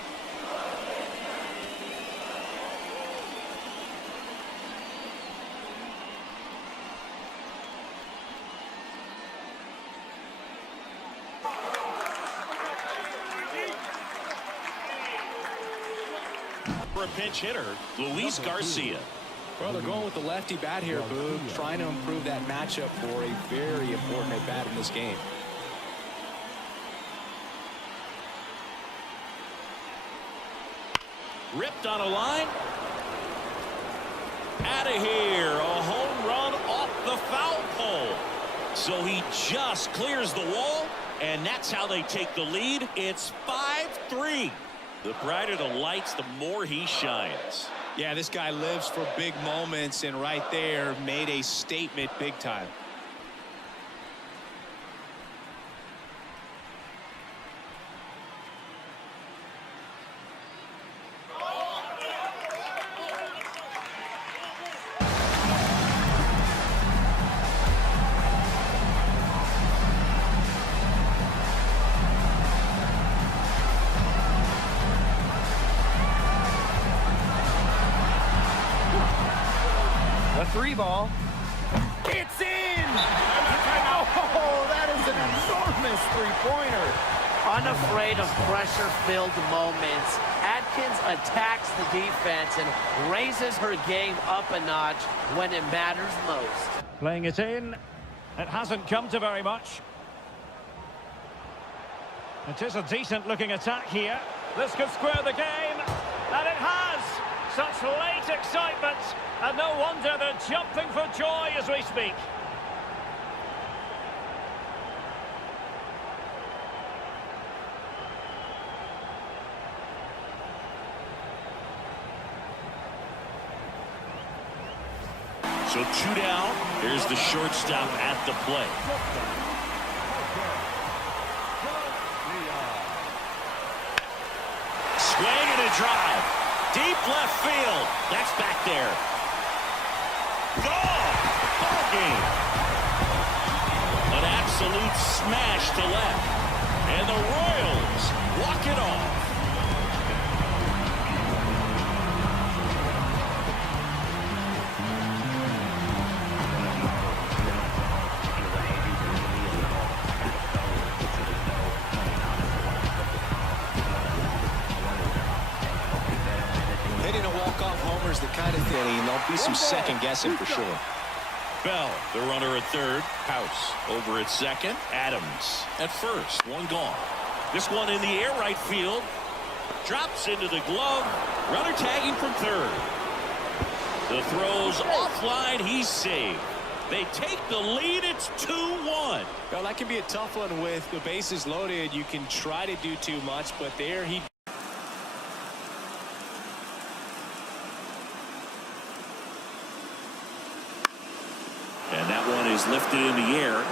For a pinch hitter, Luis Garcia. Well, they're going with the lefty bat here, Boog, trying to improve that matchup for a very important at-bat in this game. Ripped on a line. Out of here. A home run off the foul pole. So he just clears the wall, and that's how they take the lead. It's 5-3. The brighter the lights, the more he shines. Yeah, this guy lives for big moments, and right there made a statement big time. The 3-ball. It's in! Oh, that is an enormous three-pointer. Unafraid of pressure-filled moments, Atkins attacks the defense and raises her game up a notch when it matters most. Playing it in. It hasn't come to very much. It is a decent-looking attack here. This could square the game. And it has! Such late excitement. And no wonder they're jumping for joy as we speak. So 2 down. Here's the shortstop at the plate. Swing and a drive. Deep left field. That's back there. Gone. Ball game. An absolute smash to left. And the Royals walk it off. Hitting a walk-off homer is the kind of thing, and there'll be some second-guessing for sure. Bell, the runner at third. House over at second. Adams at first. One gone. This one in the air right field. Drops into the glove. Runner tagging from third. The throw's offline. He's saved. They take the lead. It's 2-1. Well, that can be a tough one with the bases loaded. You can try to do too much, but there he... And that one is is lifted in the air,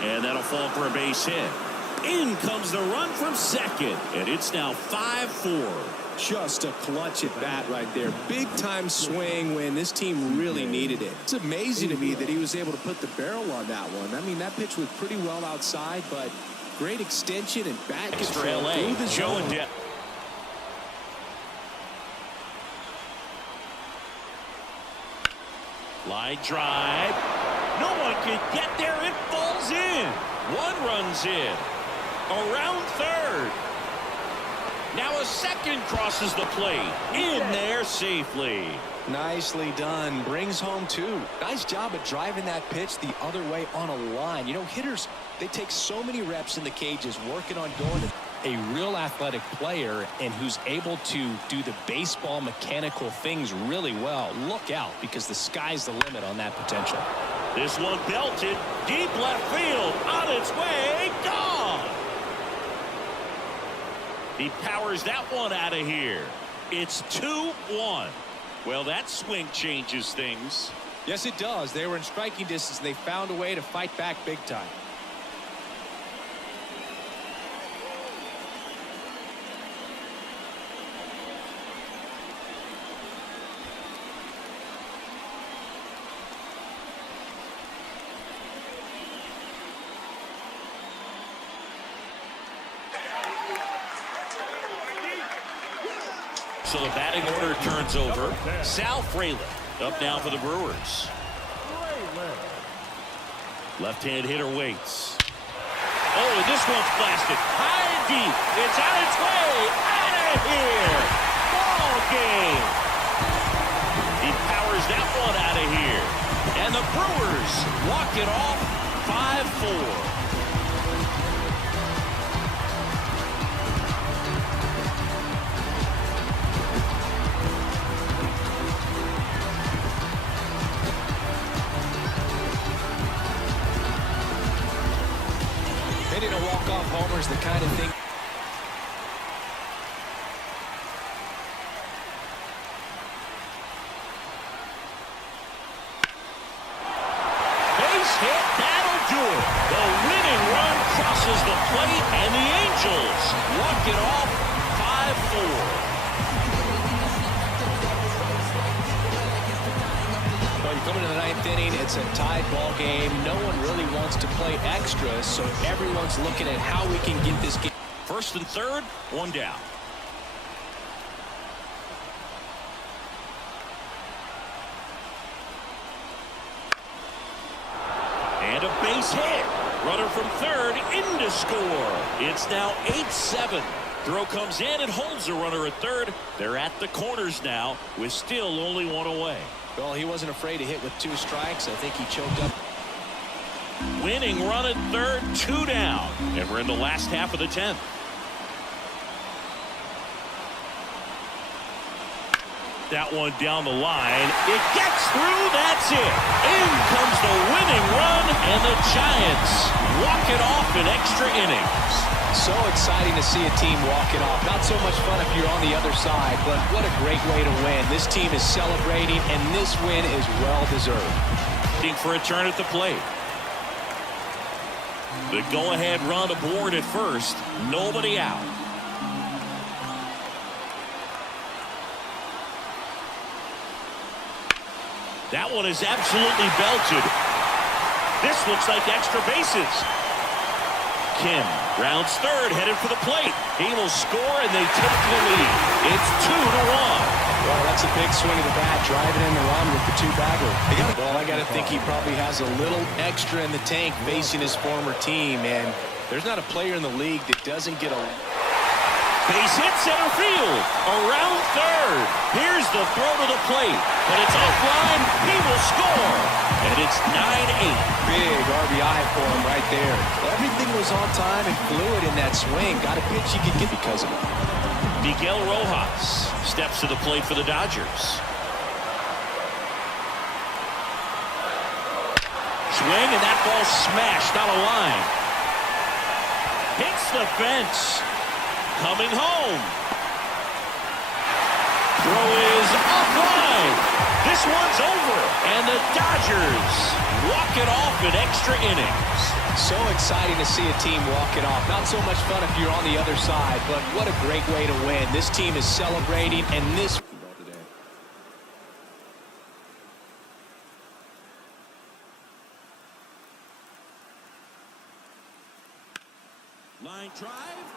and that'll fall for a base hit. In comes the run from second, and it's now 5-4. Just a clutch at bat right there. Big time swing when this team really needed it. It's amazing to me that he was able to put the barrel on that one. I mean, that pitch was pretty well outside, but great extension and bat control through the zone. Line drive. No one can get there. It falls in. One runs in. Around third. Now a second crosses the plate. In there safely. Nicely done. Brings home two. Nice job at driving that pitch the other way on a line. You know, hitters, they take so many reps in the cages working on going to a real athletic player and who's able to do the baseball mechanical things really well. Look out, because the sky's the limit on that potential. This one belted deep left field. On its way. Gone. He powers that one out of here. It's 2-1. Well, that swing changes things. Yes, it does. They were in striking distance. They found a way to fight back big time. So the batting order turns over. Sal Fraley up now for the Brewers. Left-hand hitter waits. Oh, and this one's blasted. High and deep. It's on its way. Out of here. Ball game. He powers that one out of here. And the Brewers walk it off 5-4. Hitting a walk-off homer is the kind of thing. Base hit, that'll do it. The winning run crosses the plate, and the Angels walk it off 5-4. Well, you come into the ninth inning, it's a tied ball game. No one really wants to play extra, so everyone's looking at how we can get this game. First and third, one down. And a base hit. Runner from third in to score. It's now 8-7. Throw comes in and holds the runner at third. They're at the corners now with still only one away. Well, he wasn't afraid to hit with two strikes. I think he choked up. Winning run at third, 2 down. And we're in the last half of the 10th. That one down the line. It gets through. That's it. In comes the winning run, and the Giants walk it off in extra innings. So exciting to see a team walk it off. Not so much fun if you're on the other side, but what a great way to win. This team is celebrating, and this win is well-deserved. Looking for a turn at the plate. The go-ahead run aboard at first. Nobody out. That one is absolutely belted. This looks like extra bases. Kim rounds third, headed for the plate. He will score, and they take the lead. It's 2-1. Well, that's a big swing of the bat, driving in the run with the two-bagger. Well, I got to think he probably has a little extra in the tank facing his former team, and there's not a player in the league that doesn't get a... Base hit center field. Around third. Here's the throw to the plate. But it's offline. He will score. And it's 9-8. Big RBI for him right there. Everything was on time and fluid in that swing. Got a pitch you could get because of it. Miguel Rojas steps to the plate for the Dodgers. Swing, and that ball smashed out of line. Hits the fence. Coming home. Throw is offline. This one's over. And the Dodgers walk it off in extra innings. So exciting to see a team walk it off. Not so much fun if you're on the other side, but what a great way to win. This team is celebrating, and this... Line drive.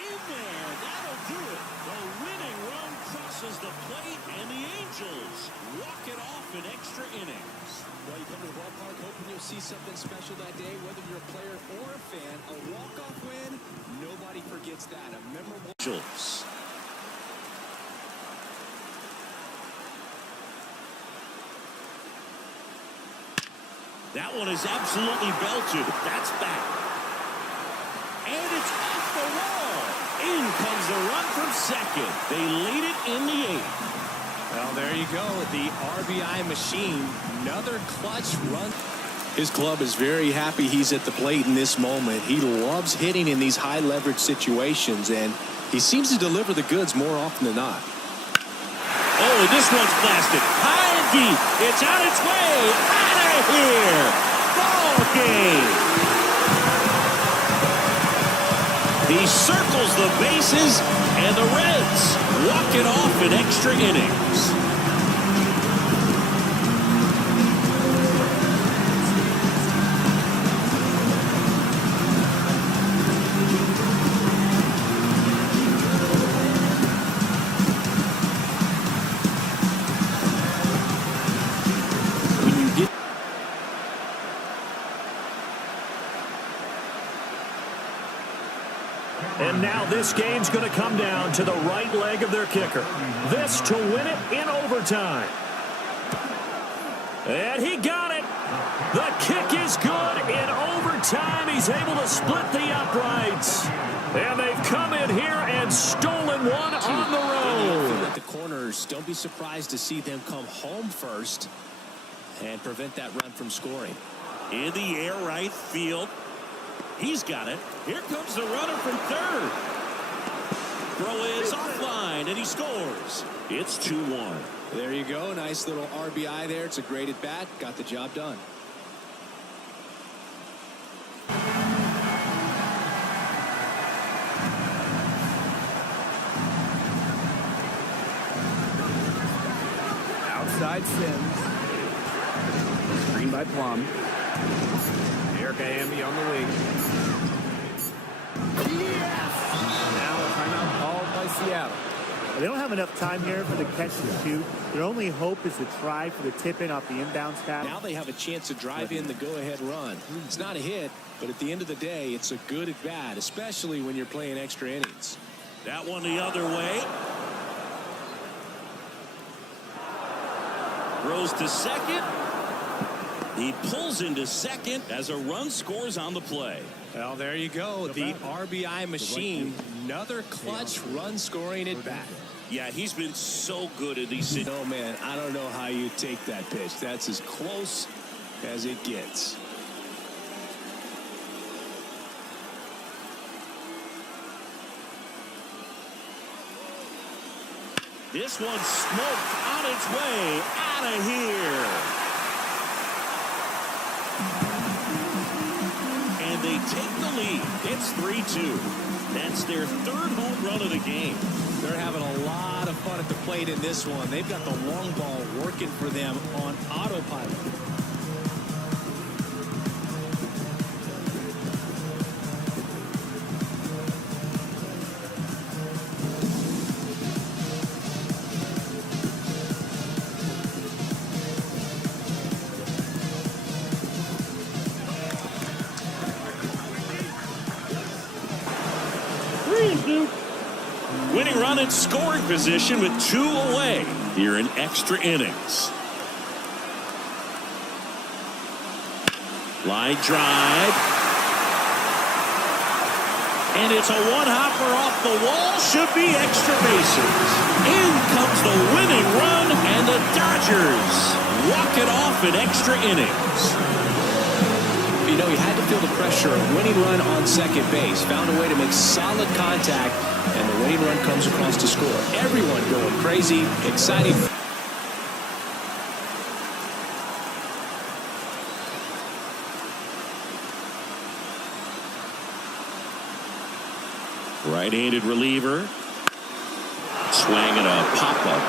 In there. That'll do it. The winning run crosses the plate, and the Angels walk it off in extra innings. Well, you come to the ballpark hoping you'll see something special that day, whether you're a player or a fan. A walk-off win, nobody forgets that. A memorable... Angels. That one is absolutely belted. That's back. And it's off the wall. In comes the run from second. They lead it in the 8th. Well, there you go. The RBI machine. Another clutch run. His club is very happy he's at the plate in this moment. He loves hitting in these high leverage situations, and he seems to deliver the goods more often than not. Oh, and this one's blasted. High and deep. It's on its way. Out of here. Ball game. He circles the bases, and the Reds walk it off in extra innings. And now this game's going to come down to the right leg of their kicker. This to win it in overtime. And he got it. The kick is good. In overtime, he's able to split the uprights. And they've come in here and stolen one on the road. At the corners, don't be surprised to see them come home first and prevent that run from scoring. In the air right field. He's got it. Here comes the runner from third. Throw is offline, and he scores. It's 2-1. There you go. Nice little RBI there. It's a great at bat. Got the job done. Outside Sims. Screen by Plum. Erica Hamby on the wing. Yes! Now a timeout called by Seattle. They don't have enough time here for the catch and shoot. Their only hope is to try for the tip-in off the inbounds pass. Now they have a chance to drive in the go-ahead run. It's not a hit, but at the end of the day, it's a good at-bat, especially when you're playing extra innings. That one the other way. Throws to second. He pulls into second as a run scores on the play. Well, there you go. The RBI machine. Another clutch run scoring at bat. Yeah, he's been so good at these situations. No, man, I don't know how you take that pitch. That's as close as it gets. This one's smoked on its way out of here. And they take the lead. It's 3-2. That's their third home run of the game. They're having a lot of fun at the plate in this one. They've got the long ball working for them on autopilot. Winning run in scoring position with 2 away here in extra innings. Line drive. And it's a one-hopper off the wall. Should be extra bases. In comes the winning run, and the Dodgers walk it off in extra innings. You know, he had to feel the pressure. A winning run on second base. Found a way to make solid contact, and the winning run comes across to score. Everyone going crazy, exciting. Right-handed reliever. Swinging a pop-up.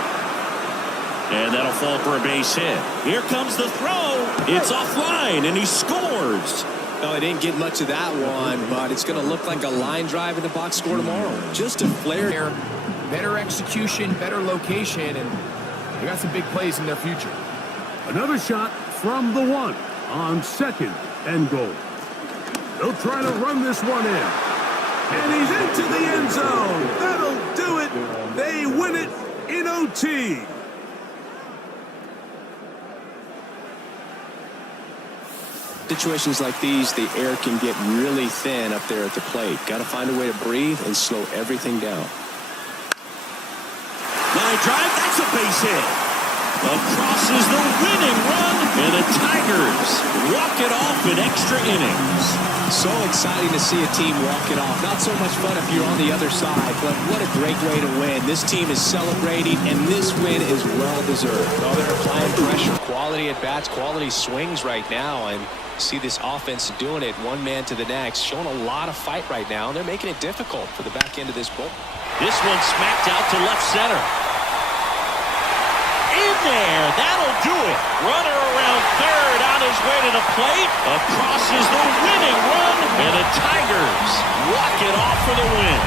And that'll fall for a base hit. Here comes the throw. It's offline, and he scores. No, I didn't get much of that one, but it's going to look like a line drive in the box score tomorrow. Just a flare. Better execution, better location, and they got some big plays in their future. Another shot from the one on second and goal. They'll try to run this one in. And he's into the end zone. That'll do it. They win it in OT. Situations like these, the air can get really thin up there at the plate. Got to find a way to breathe and slow everything down. Line drive, that's a base hit. Across is the winning run, and the Tigers walk it off in extra innings. So exciting to see a team walk it off. Not so much fun if you're on the other side, but what a great way to win. This team is celebrating, and this win is well-deserved. Oh, they're applying pressure. Quality at-bats, quality swings right now, and see this offense doing it one man to the next, showing a lot of fight right now, and they're making it difficult for the back end of this ball. This one smacked out to left center. In there, that'll do it. Runner around third on his way to the plate. Across is the winning run, and the Tigers walk it off for the win.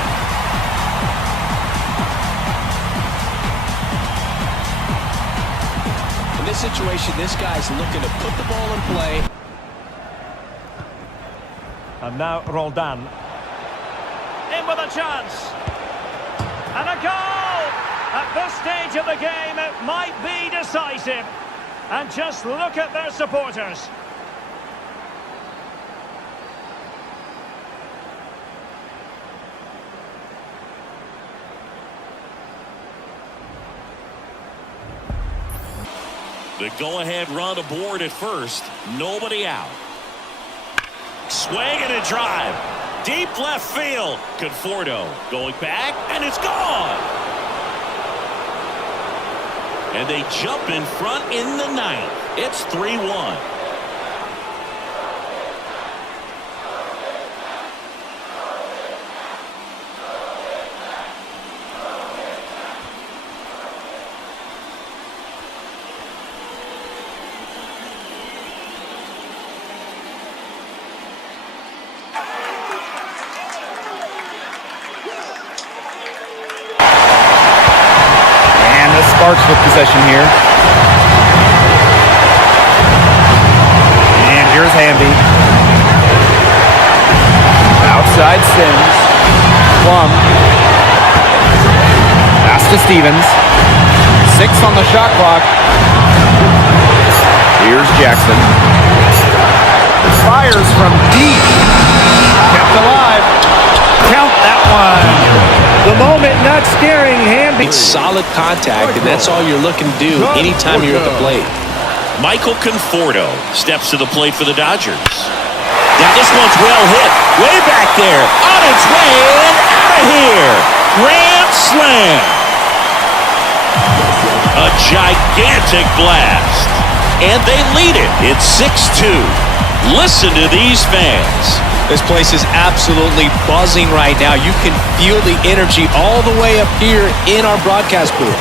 In this situation, this guy's looking to put the ball in play. And now Roldan. In with a chance. And a goal! At this stage of the game, it might be decisive. And just look at their supporters. The go-ahead run aboard at first. Nobody out. Swing and a drive. Deep left field. Conforto going back, and it's gone. And they jump in front in the ninth. It's 3-1. Sparks with possession here. And here's Hamby. Outside Sims. Plum. Pass to Stevens. 6 on the shot clock. Here's Jackson. Fires from deep. Kept alive. Count that one. The moment not scaring Hamby. It's solid contact, and that's all you're looking to do anytime you're at the plate. Michael Conforto steps to the plate for the Dodgers. Now this one's well hit. Way back there. On its way and out of here. Grand slam. A gigantic blast. And they lead it. It's 6-2. Listen to these fans. This place is absolutely buzzing right now. You can feel the energy all the way up here in our broadcast booth.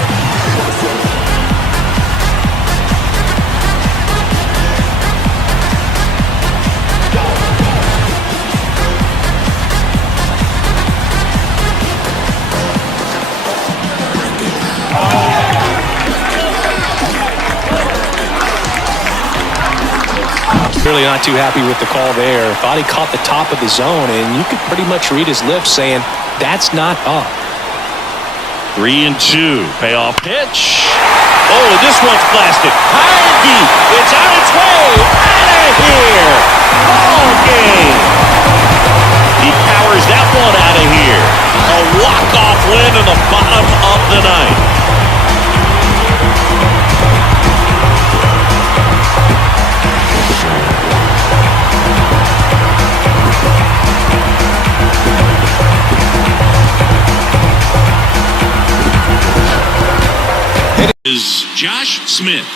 Really not too happy with the call there. Thought he caught the top of the zone, and you could pretty much read his lips saying, that's not up. 3-2. Payoff pitch. Oh, and this one's blasted. High and deep. It's on its way. Out of here. Ball game. He powers that one out of here. A walk-off win in the bottom of the ninth. Is Josh Smith.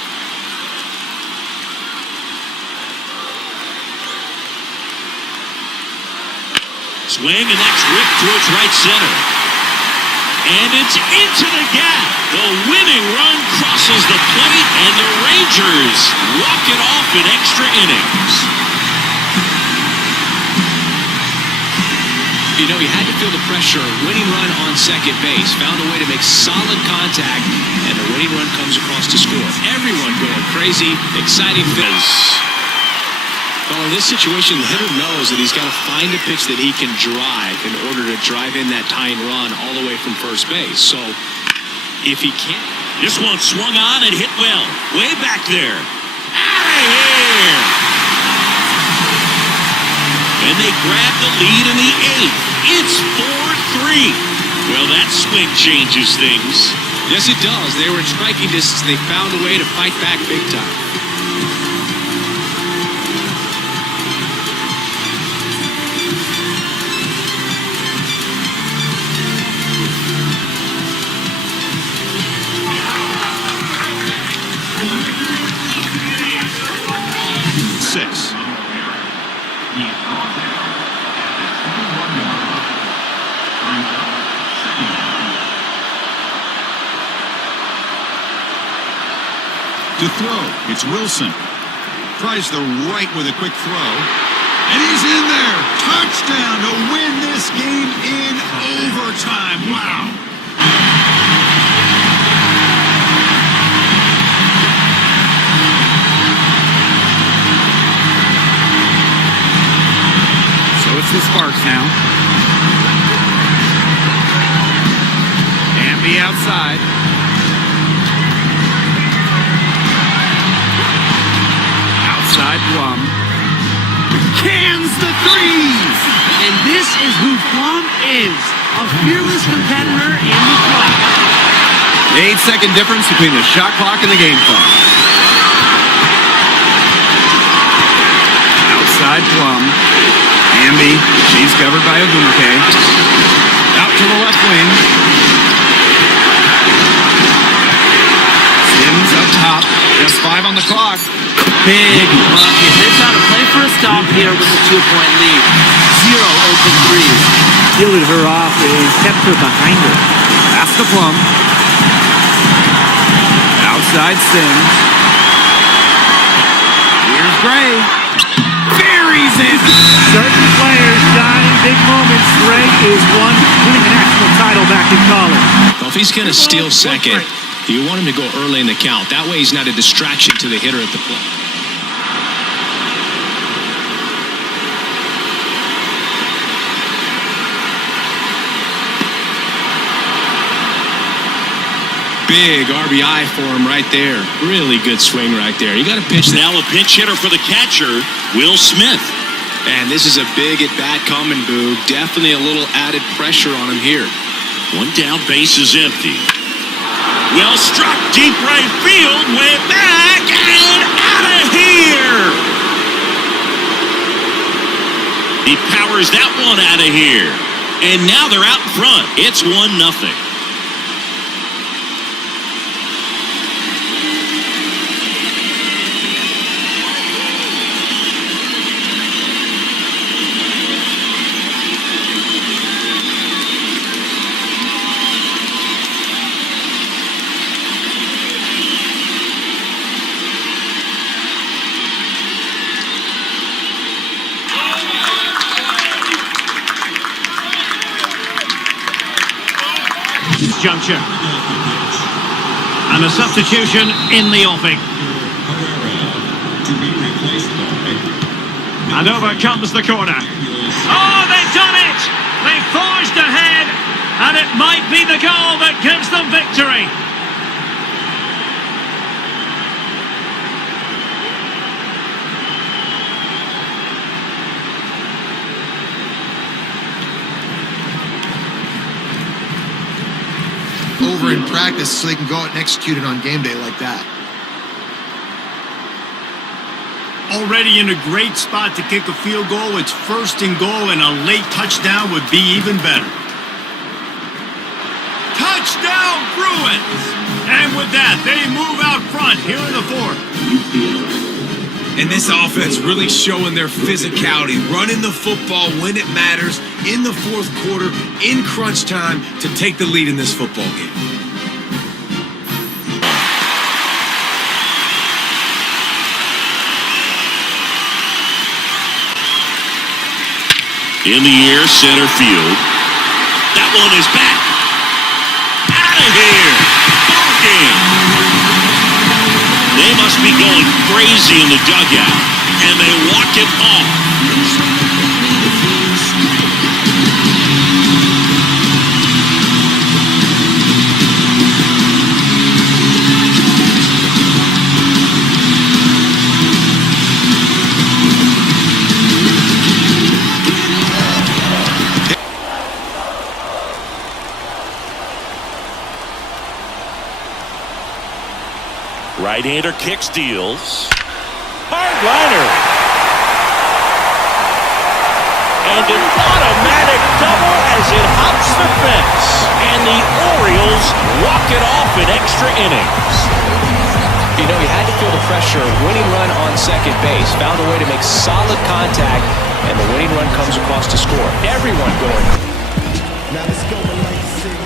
Swing, and that's ripped towards right center. And it's into the gap. The winning run crosses the plate, and the Rangers walk it off in extra innings. You know, he had to feel the pressure. Winning run on second base. Found a way to make solid contact, and the winning run comes across to score. Everyone going crazy. Exciting fizz. Well, in this situation, the hitter knows that he's got to find a pitch that he can drive in order to drive in that tying run all the way from first base. So, if he can't... This one swung on and hit well. Way back there. Out of here! And they grab the lead in the 8th. It's 4-3. Well, that swing changes things. Yes, it does. They were in striking distance. They found a way to fight back big time. To throw, it's Wilson. Tries the right with a quick throw. And he's in there. Touchdown to win this game in overtime. Wow. So it's the Sparks now. Amby outside. Outside Plum. Cans the threes! And this is who Plum is. A fearless competitor in the club. The 8-second difference between the shot clock and the game clock. Outside Plum. Amby, she's covered by Abuke. Out to the left wing. Sims up top. Just 5 on the clock. Big bucket. They've got to play for a stop here with a 2-point lead. 0 open threes. Fielded her off and kept her behind her. That's the Plum. Outside Sims. Here's Gray. Buries it. Certain players shine in big moments. Gray is one winning a national title back in college. Well, if he's going to steal second, you want him to go early in the count. That way he's not a distraction to the hitter at the plate. Big RBI for him right there. Really good swing right there. You got to pitch that. Now a pinch hitter for the catcher, Will Smith. And this is a big at-bat coming, Boog. Definitely a little added pressure on him here. One down, base is empty. Well struck, deep right field, way back, and out of here! He powers that one out of here. And now they're out in front. It's 1-0. Juncture. And a substitution in the offing. And over comes the corner. Oh, they've done it! They forged ahead, and it might be the goal that gives them victory. Over in practice so they can go out and execute it on game day like that. Already in a great spot to kick a field goal. It's 1st and goal, and a late touchdown would be even better. Touchdown, Bruins! And with that, they move out front here in the 4th. And this offense really showing their physicality, running the football when it matters, in the fourth quarter, in crunch time, to take the lead in this football game. In the air, center field. That one is back. Out of here. Ball game. They must be going crazy in the dugout. And they walk it off. Right-hander kick steals. Hardliner. And an automatic double as it hops the fence. And the Orioles walk it off in extra innings. You know, he had to feel the pressure. Winning run on second base. Found a way to make solid contact. And the winning run comes across to score. Everyone going. Now let's go to Lake City.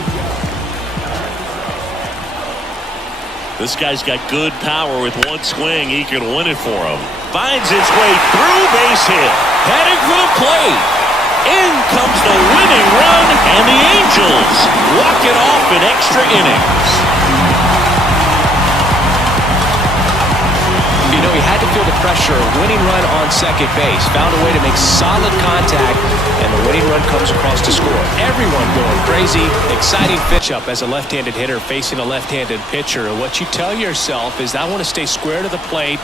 This guy's got good power. With one swing, he can win it for him. Finds his way through, base hit. Heading for the plate. In comes the winning run, and the Angels walk it off in extra innings. You know, he had to feel the pressure. Winning run on second base. Found a way to make solid contact, and the winning run comes across to score. Everyone going crazy. Exciting pitch-up as a left-handed hitter facing a left-handed pitcher. And what you tell yourself is, I want to stay square to the plate,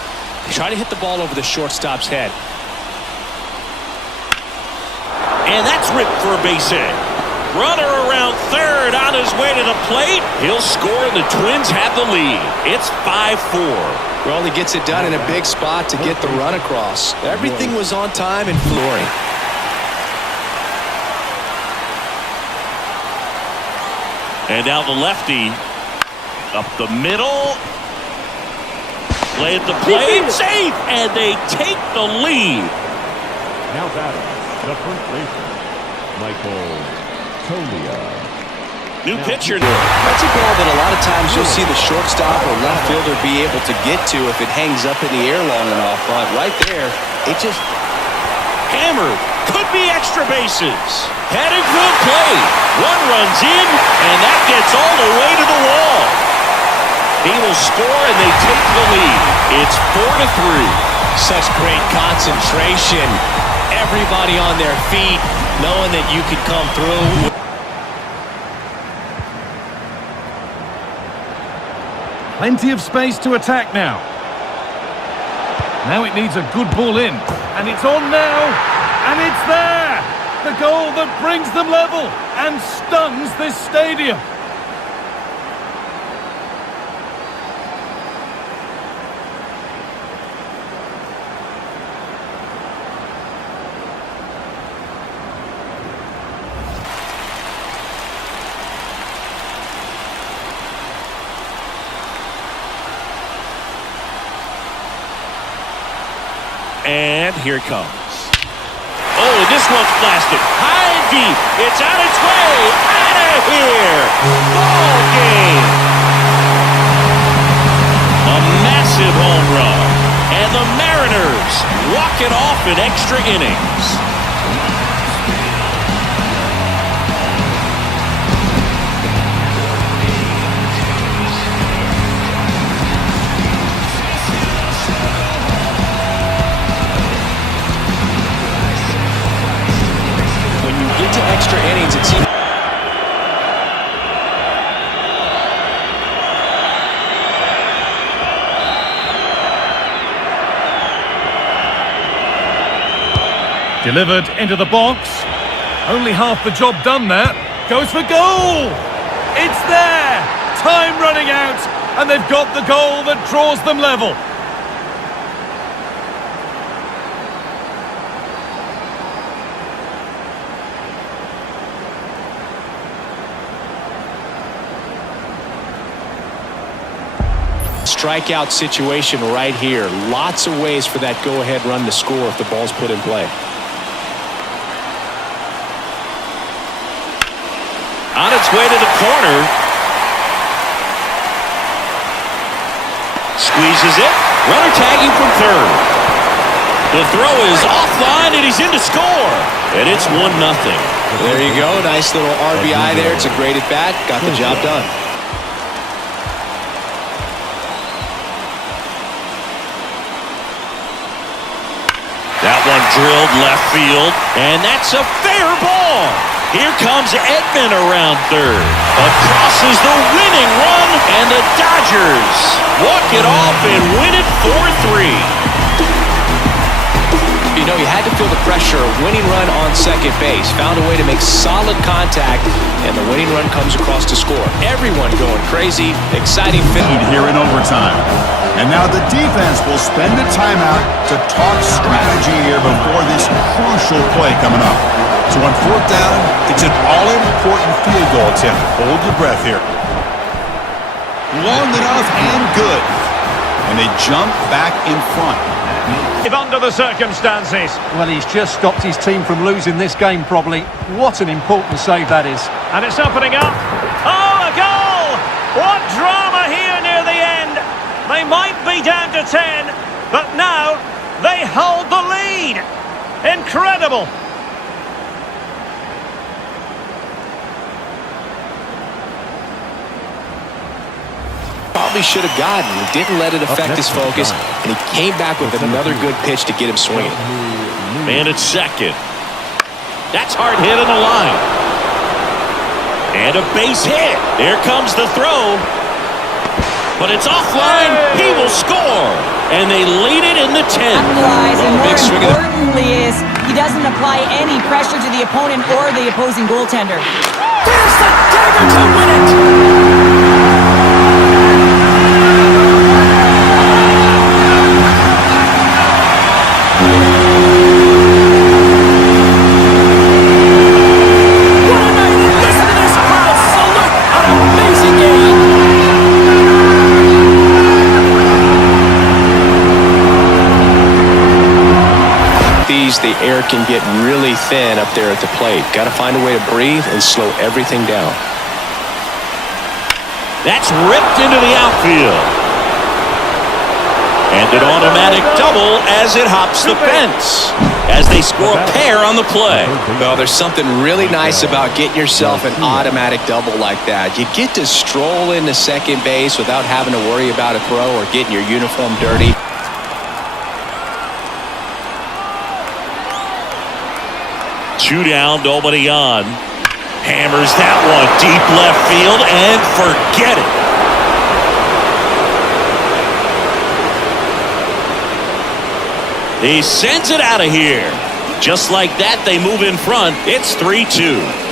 try to hit the ball over the shortstop's head. And that's ripped for a base hit. Runner around third on his way to the plate. He'll score, and the Twins have the lead. It's 5-4. Well, he gets it done in a big spot to get the run across. Everything was on time and flooring. And now the lefty up the middle. Play at the plate. Safe. And they take the lead. Now batting, the first baseman, Michael Tolia. New pitcher. That's a ball that a lot of times you'll see the shortstop or left fielder be able to get to if it hangs up in the air long enough. But right there, it just hammered. Could be extra bases. Heading for the plate. One runs in, and that gets all the way to the wall. He will score, and they take the lead. It's 4-3. Such great concentration. Everybody on their feet, knowing that you could come through. Plenty of space to attack now. Now it needs a good ball in. And it's on now. And it's there. The goal that brings them level and stuns this stadium. And here it comes. Oh, and this one's blasted. High and deep. It's on its way. Out of here. Ball game. A massive home run. And the Mariners walk it off in extra innings. Extra innings, it seems. Delivered into the box. Only half the job done there. Goes for goal. It's there. Time running out, and they've got the goal that draws them level. Strikeout situation right here. Lots of ways for that go-ahead run to score if the ball's put in play. On its way to the corner. Squeezes it. Runner tagging from third. The throw is offline, and he's in to score. And it's 1-0. There you go. Nice little RBI there. It's a great at-bat. Got the job done. That one drilled left field, and that's a fair ball. Here comes Edman around third. Across is the winning run, and the Dodgers walk it off and win it 4-3. You know, he had to feel the pressure. Winning run on second base. Found a way to make solid contact, and the winning run comes across to score. Everyone going crazy. Exciting lead here in overtime. And now the defense will spend a timeout to talk strategy here before this crucial play coming up. So on fourth down, it's an all-important field goal attempt. Hold your breath here. Long enough and good. And they jump back in front. Under the circumstances. Well, he's just stopped his team from losing this game probably. What an important save that is. And it's opening up. Oh, a goal! What drama here near the end. They might be down to 10, but now they hold the lead. Incredible. Probably should have gotten. He didn't let it affect his focus, and he came back with another good pitch to get him swinging. Man at second. That's hard hit on the line. And a base hit. There comes the throw. But it's offline. He will score. And they lead it in the 10th. Capitalize, and more importantly is he doesn't apply any pressure to the opponent or the opposing goaltender. There's the dagger to win it! The air can get really thin up there at the plate. Got to find a way to breathe and slow everything down. That's ripped into the outfield. And an automatic double as it hops the fence. As they score a pair on the play. Well, there's something really nice about getting yourself an automatic double like that. You get to stroll into second base without having to worry about a throw or getting your uniform dirty. Two down, nobody on. Hammers that one deep left field and forget it. He sends it out of here. Just like that, they move in front. It's 3-2.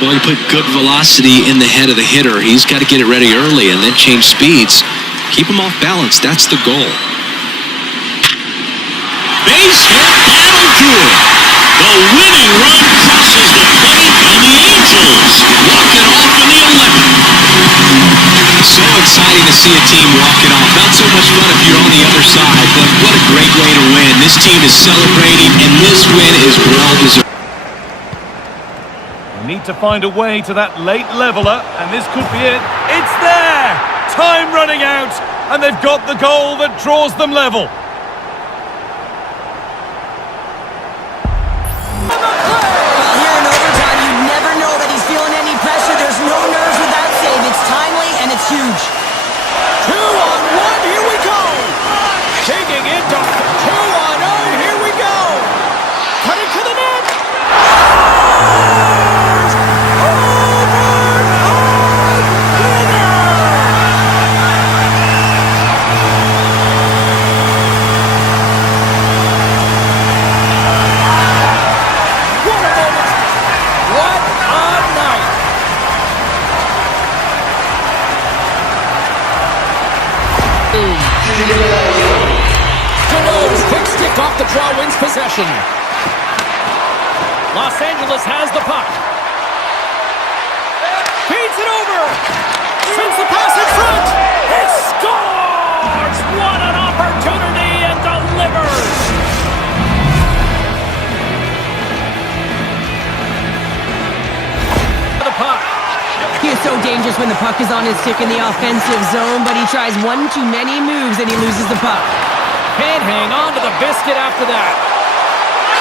Well, he put good velocity in the head of the hitter. He's got to get it ready early and then change speeds. Keep him off balance. That's the goal. Base hit. That'll do it. The winning run crosses the plate, and the Angels walk it off in the 11th. So exciting to see a team walk it off. Not so much fun if you're on the other side, but what a great way to win. This team is celebrating, and this win is well-deserved. Need to find a way to that late leveler, and this could be it. It's there! Time running out, and they've got the goal that draws them level. Well, here in overtime, you'd never know that he's feeling any pressure. There's no nerves with that save. It's timely, and it's huge. 2-on-1, here we go! Taking it to 2-on-0, here we go! Cut it to the net! off the draw, wins possession. Los Angeles has the puck. Feeds it over. Sends the pass in front. It scores! What an opportunity, and delivers! The puck. He is so dangerous when the puck is on his stick in the offensive zone, but he tries one too many moves and he loses the puck. Can't hang on to the biscuit after that.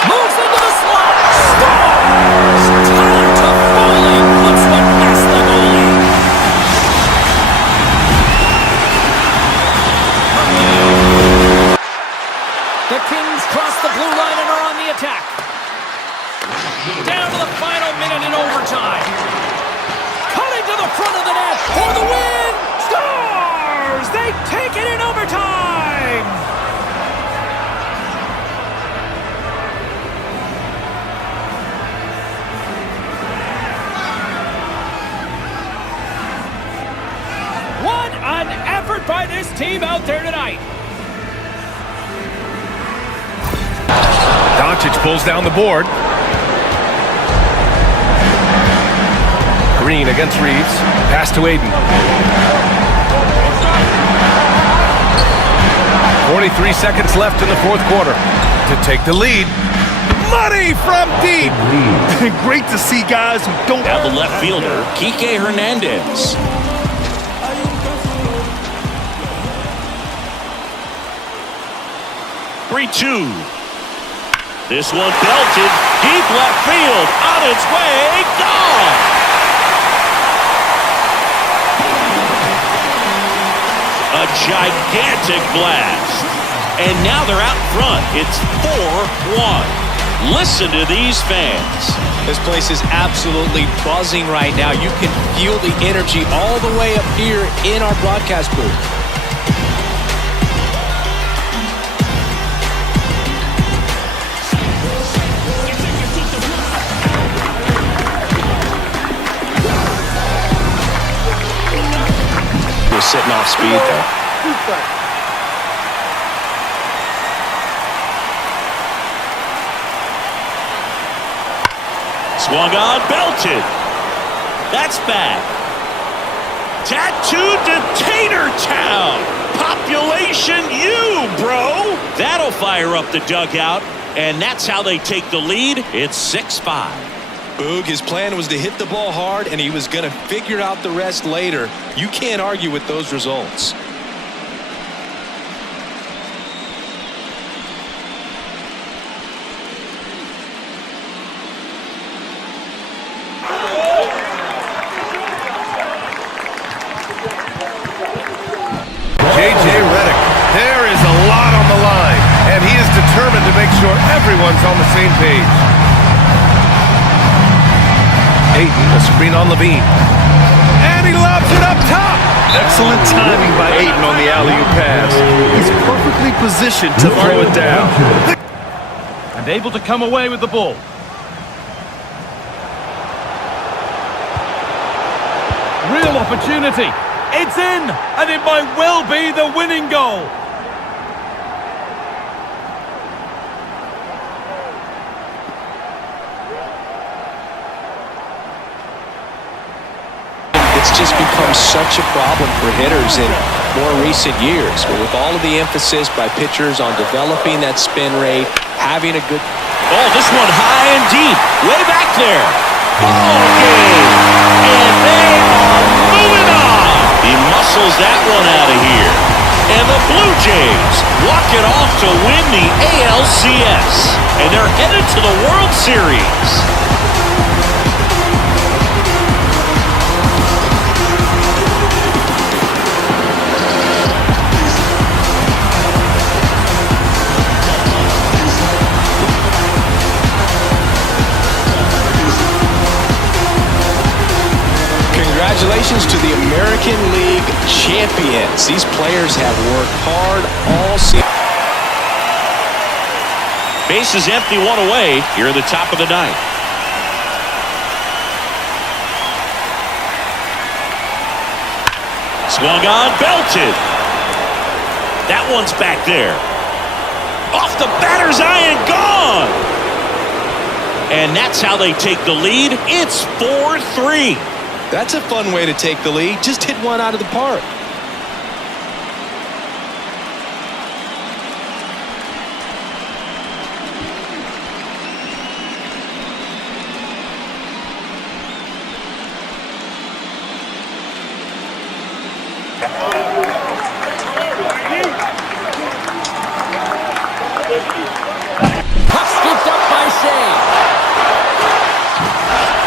Moves into the slot. Scores! Time to Foley puts one past the goalie. The Kings cross the blue line and are on the attack. Down to the final minute in overtime. Cutting to the front of the net for the win. Scores! They take it in overtime. What an effort by this team out there tonight. Doncic pulls down the board. Green against Reeves. Pass to Aiden. 43 seconds left in the fourth quarter to take the lead. Money from deep. Great to see guys who don't Now the left fielder, Kike Hernandez. Three-two. This one belted deep left field, on its way, gone! A gigantic blast. And now they're out front. It's 4-1. Listen to these fans. This place is absolutely buzzing right now. You can feel the energy all the way up here in our broadcast booth. Sitting off speed there. Swung on, belted. That's bad. Tattooed to Tater Town. Population U, bro. That'll fire up the dugout, and that's how they take the lead. It's 6-5. Boog, his plan was to hit the ball hard, and he was going to figure out the rest later. You can't argue with those results. J.J. Redick. There is a lot on the line, and he is determined to make sure everyone's on the same page. Aiden, a screen on Levine. And he lobs it up top. Excellent timing by Aiden on the alley-oop pass. He's perfectly positioned to throw it down. And able to come away with the ball. Real opportunity. It's in, and it might well be the winning goal. It's just become such a problem for hitters in more recent years. But with all of the emphasis by pitchers on developing that spin rate, having a good... Oh, this one high and deep, way back there. Ball game, and they are moving on. He muscles that one out of here. And the Blue Jays walk it off to win the ALCS. And they're headed to the World Series. Congratulations to the American League champions. These players have worked hard all season. Base is empty, one away here at the top of the ninth. Swung on, belted. That one's back there. Off the batter's eye and gone. And that's how they take the lead. It's 4-3. That's a fun way to take the lead. Just hit one out of the park. Puck scooped up by Shea.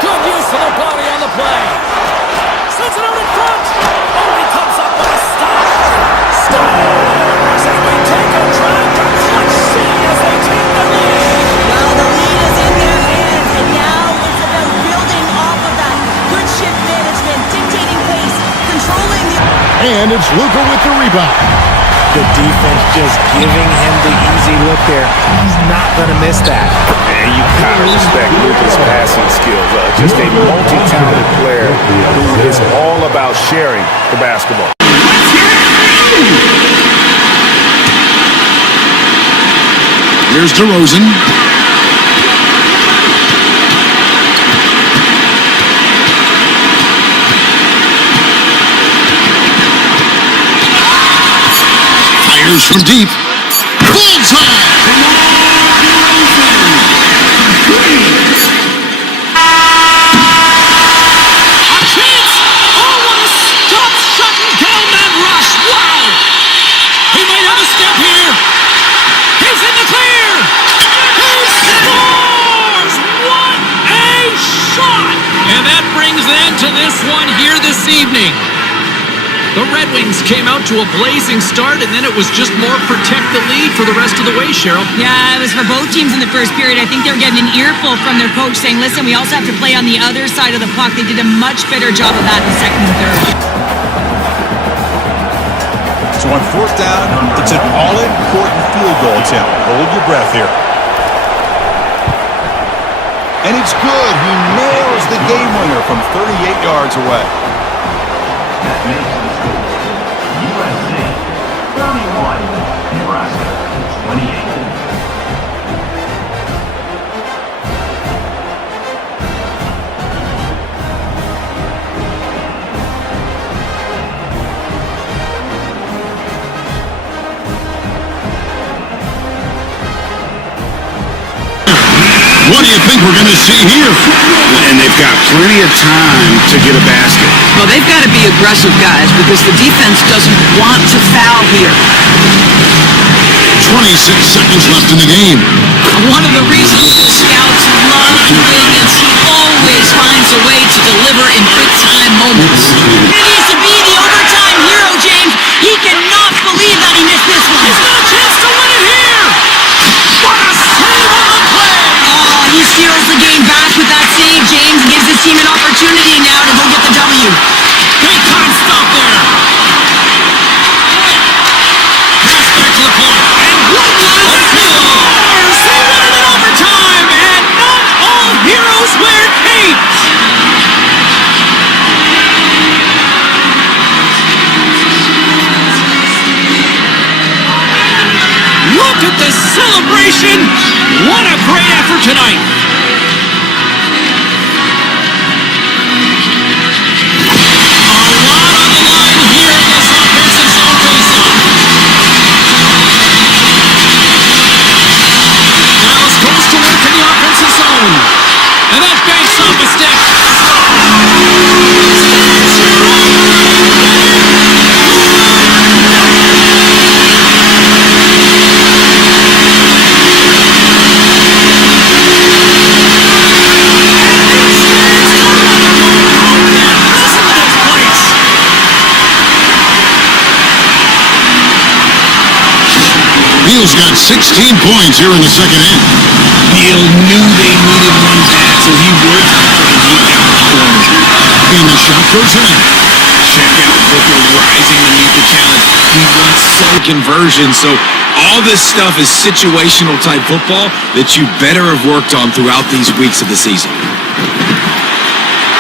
Good use of the body on the play. Sends it out in front. Oh, he comes up with a stop. Stars! And we take a drive to clutch C as they take the lead. Well, the lead is in their hands, and now it's about building off of that. Good shift management, dictating pace, controlling the... And it's Luka with the rebound. The defense just giving him the easy look there. He's not going to miss that. And you gotta respect Luka's passing skills. Just a multi-talented player who is all about sharing the basketball. Here's DeRozan. Fires from deep. Bullseye! To this one here this evening. The Red Wings came out to a blazing start, and then it was just more protect the lead for the rest of the way, Cheryl. Yeah, it was for both teams in the first period. I think they were getting an earful from their coach saying, listen, we also have to play on the other side of the puck. They did a much better job of that in the second and third. So on fourth down, it's an all-important field goal attempt. Hold your breath here. And it's good. He nails the game winner from 38 yards away. That makes the score USA 31, Nebraska 28. What do you think we're going to see here? And they've got plenty of time to get a basket. Well, they've got to be aggressive, guys, because the defense doesn't want to foul here. 26 seconds left in the game. One of the reasons the scouts love doing is he always finds a way to deliver in big-time moments. It needs to be the overtime hero, James. He cannot believe that he missed this one. He's got a chance to win it here. What a save on the play. Oh, he steals the game back with that save, James. Gives his team an opportunity now to go get the W. Big time stop there. Pass back to the point. And Woodland scores! They win it in overtime, and not all heroes wear capes. Look at the celebration. What a great effort tonight. And that banks off a stick. Neal's got 16 points here in the second half. Neal knew they needed one bad, so he worked hard to get down the corner. And the shot goes in. Check out Booker rising to meet the challenge. He wants some conversion, so all this stuff is situational type football that you better have worked on throughout these weeks of the season.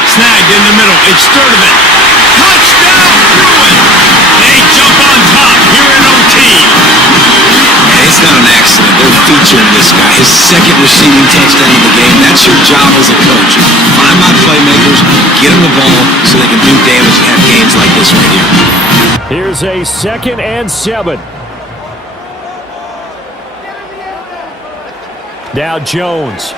Snagged in the middle. It's Sturdivant. Touchdown, Bruin! They jump on top here in OT. It's not an accident the second receiving touchdown of the game. That's your job as a coach. Find my playmakers, get them the ball so they can do damage and have games like this right here. Here's a 2nd and 7. Now Jones.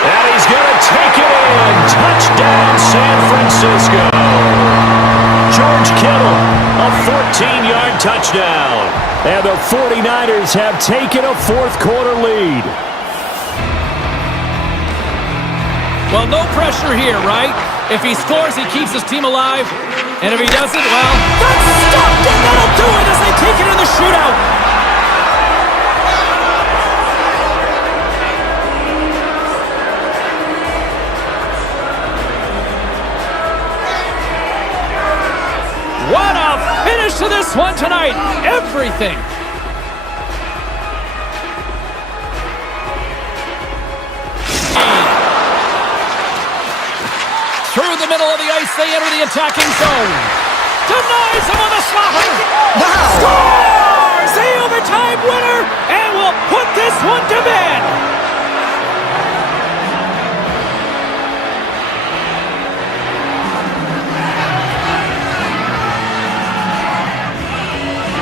And he's going to take it in. Touchdown, San Francisco. George Kittle, a 14-yard touchdown. And the 49ers have taken a fourth-quarter lead. Well, no pressure here, right? If he scores, he keeps his team alive. And if he doesn't, well, that's stopped, and that'll do it as they take it in the shootout. What a finish to this one tonight. Everything. Through the middle of the ice, they enter the attacking zone. Denies him on the slaughter. Wow. Scores! The overtime winner, and will put this one to bed.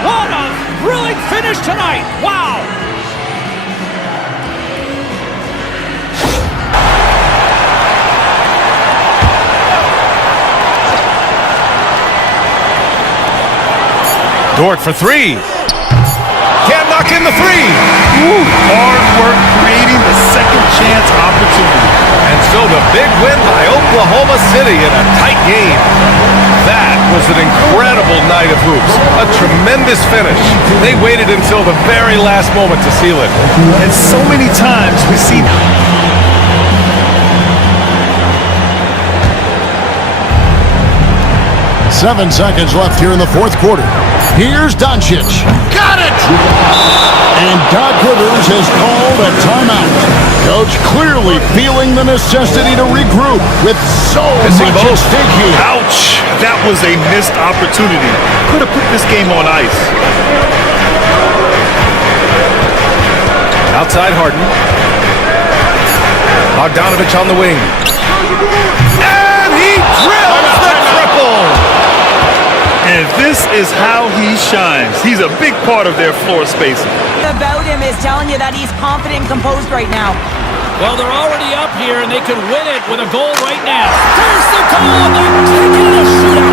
What a thrilling finish tonight. Wow. Dort for 3. Can't knock in the 3. Ooh, hard work creating the second chance opportunity. And so the big win by Oklahoma City in a tight game. That was an incredible night of hoops. A tremendous finish. They waited until the very last moment to seal it. And so many times we see 7 seconds left here in the fourth quarter. Here's Doncic. Got it! And Doc Rivers has called a timeout. Coach clearly feeling the necessity to regroup with so much at stake here. Ouch! That was a missed opportunity. Could have put this game on ice. Outside Harden. Bogdanovich on the wing. And he drills the triple! And this is how he shines. He's a big part of their floor spacing. About him is telling you that he's confident and composed right now. Well, they're already up here, and they could win it with a goal right now. There's the goal, and they're taking it a shootout.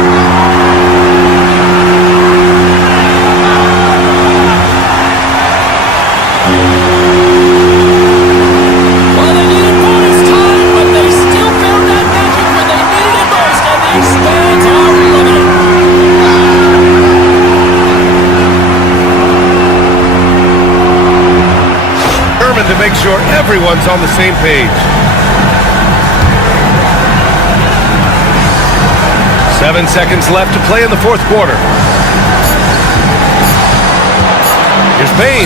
Well, they needed bonus time, but they still found that magic when they needed it most, and these fans are loving it. To make sure everyone's on the same page. 7 seconds left to play in the fourth quarter. Here's Payne.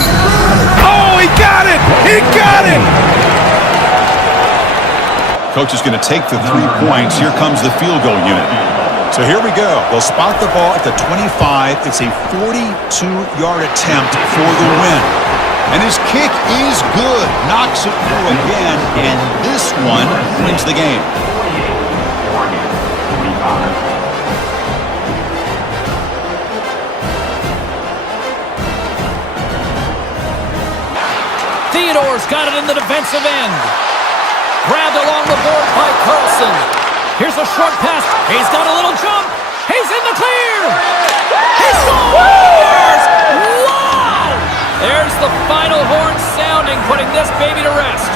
Oh, he got it! He got it! Coach is going to take the 3 points. Here comes the field goal unit. So here we go. They'll spot the ball at the 25. It's a 42-yard attempt for the win. And his kick is good. Knocks it through again, and this one wins the game. Theodore's got it in the defensive end. Grabbed along the board by Carlson. Here's a short pass. He's got a little jump. He's in the clear. He scores! Wow! There's the final horn sounding, putting this baby to rest.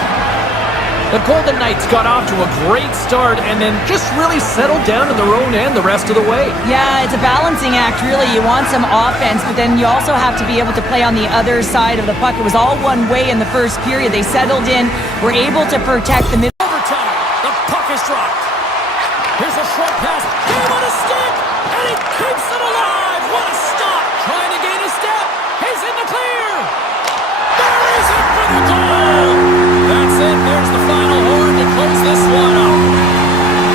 The Golden Knights got off to a great start and then just really settled down in their own end the rest of the way. Yeah, it's a balancing act, really. You want some offense, but then you also have to be able to play on the other side of the puck. It was all one way in the first period. They settled in, were able to protect the middle. Overtime, the puck is dropped. Here's a short pass. Game on a stick, and he keeps it alive. What a stop. Trying to gain a step. He's in the clear. There is it for the goal. That's it. There's the final horn to close this one up.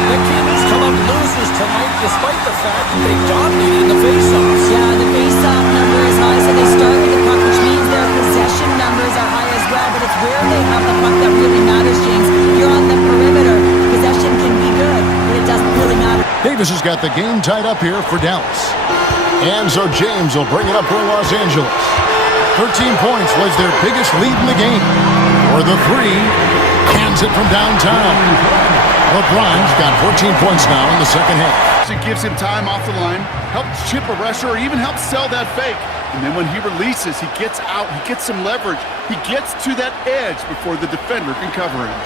The Kings come up losers tonight despite the fact that they dominated in the faceoffs. Yeah, the faceoff number is high, so they start with the puck, which means their possession number Davis has got the game tied up here for Dallas. And so James will bring it up for Los Angeles. 13 points was their biggest lead in the game. For the three, hands it from downtown. LeBron's got 14 points now in the second half. It gives him time off the line, helps chip a rusher, or even helps sell that fake. And then when he releases, he gets out, he gets some leverage. He gets to that edge before the defender can cover him.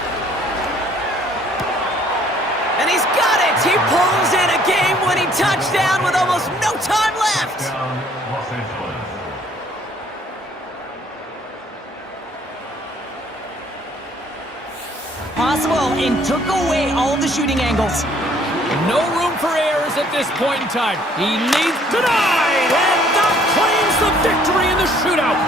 And he's got it! He pulls in a game-winning touchdown with almost no time left! Possible and took away all of the shooting angles. No room for errors at this point in time. He needs denied, and that claims the victory in the shootout.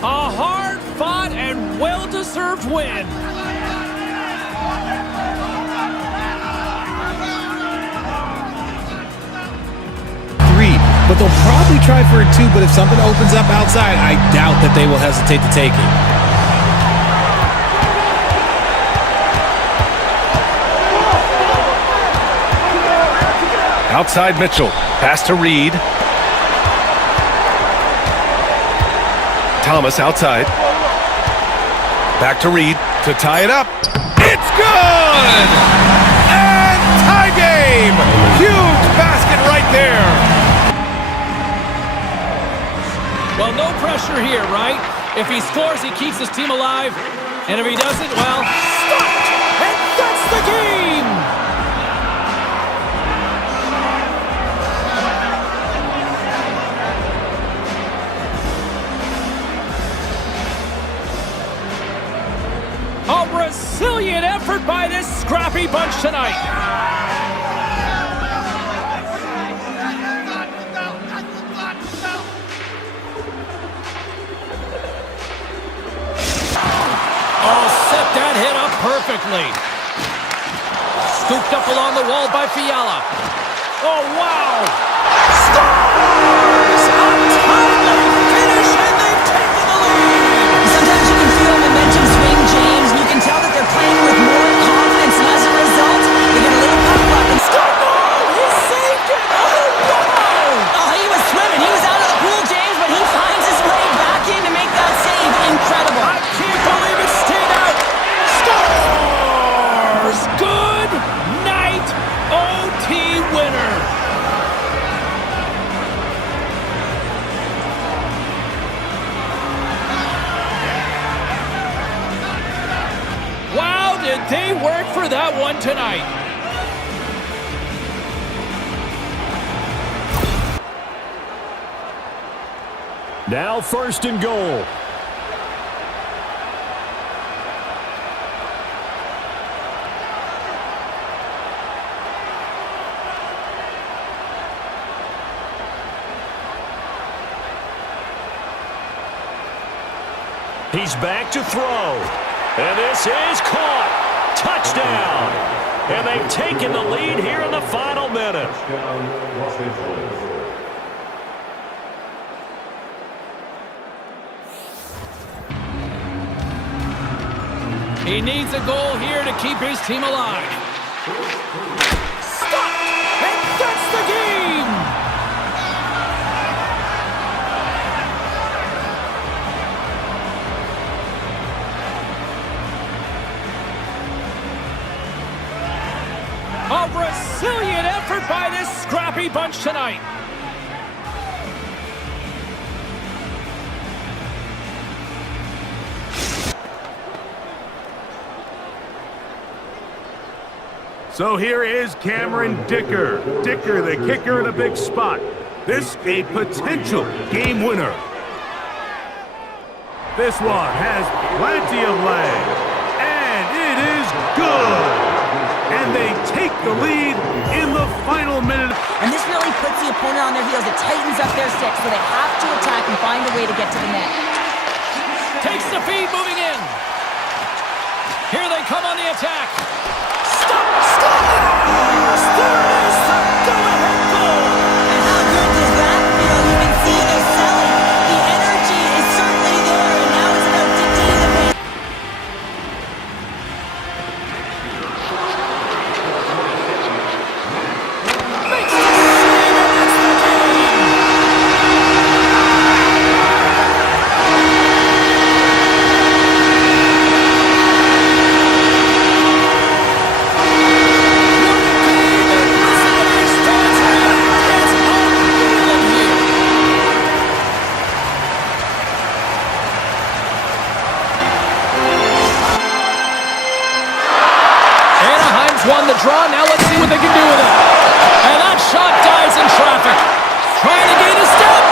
A hard-fought and well-deserved win. But they'll probably try for a 2, but if something opens up outside, I doubt that they will hesitate to take it. Outside Mitchell. Pass to Reed. Thomas outside. Back to Reed to tie it up. It's good! And tie game! Huge basket right there. Well, no pressure here, right? If he scores, he keeps his team alive. And if he doesn't, well, stopped! And that's the game! A Brazilian effort by this scrappy bunch tonight. That hit up perfectly. Scooped up along the wall by Fiala. Oh, wow! Scores! A timely finish, and they've taken the lead! Sometimes you can feel momentum swing, James, and you can tell that they're playing with more confidence, and as a result, they get a little pop up and score. Oh, he saved it! Oh, wow! Oh, he was swimming. He was out of the pool, James, but he finds his way back in to make that save. Incredible. I can't believe it stayed out. Scores! Good night, OT winner. Wow, did they work for that one tonight. Now 1st and goal. He's back to throw. And this is caught. Touchdown. And they've taken the lead here in the final minute. He needs a goal here to keep his team alive. Stop! And that's the game! A Brazilian effort by this scrappy bunch tonight. So here is Cameron Dicker. Dicker, the kicker in a big spot. This a potential game winner. This one has plenty of leg. And it is good. And they take the lead in the final minute. And this really puts the opponent on their heels. It tightens up their sticks, so they have to attack and find a way to get to the net. Takes the feed, moving in. Here they come on the attack. Scores! There it is, the go-ahead goal! And how good does that feel? You can see they're selling. draw. Now let's see what they can do with it. And that shot dies in traffic. Trying to gain a step.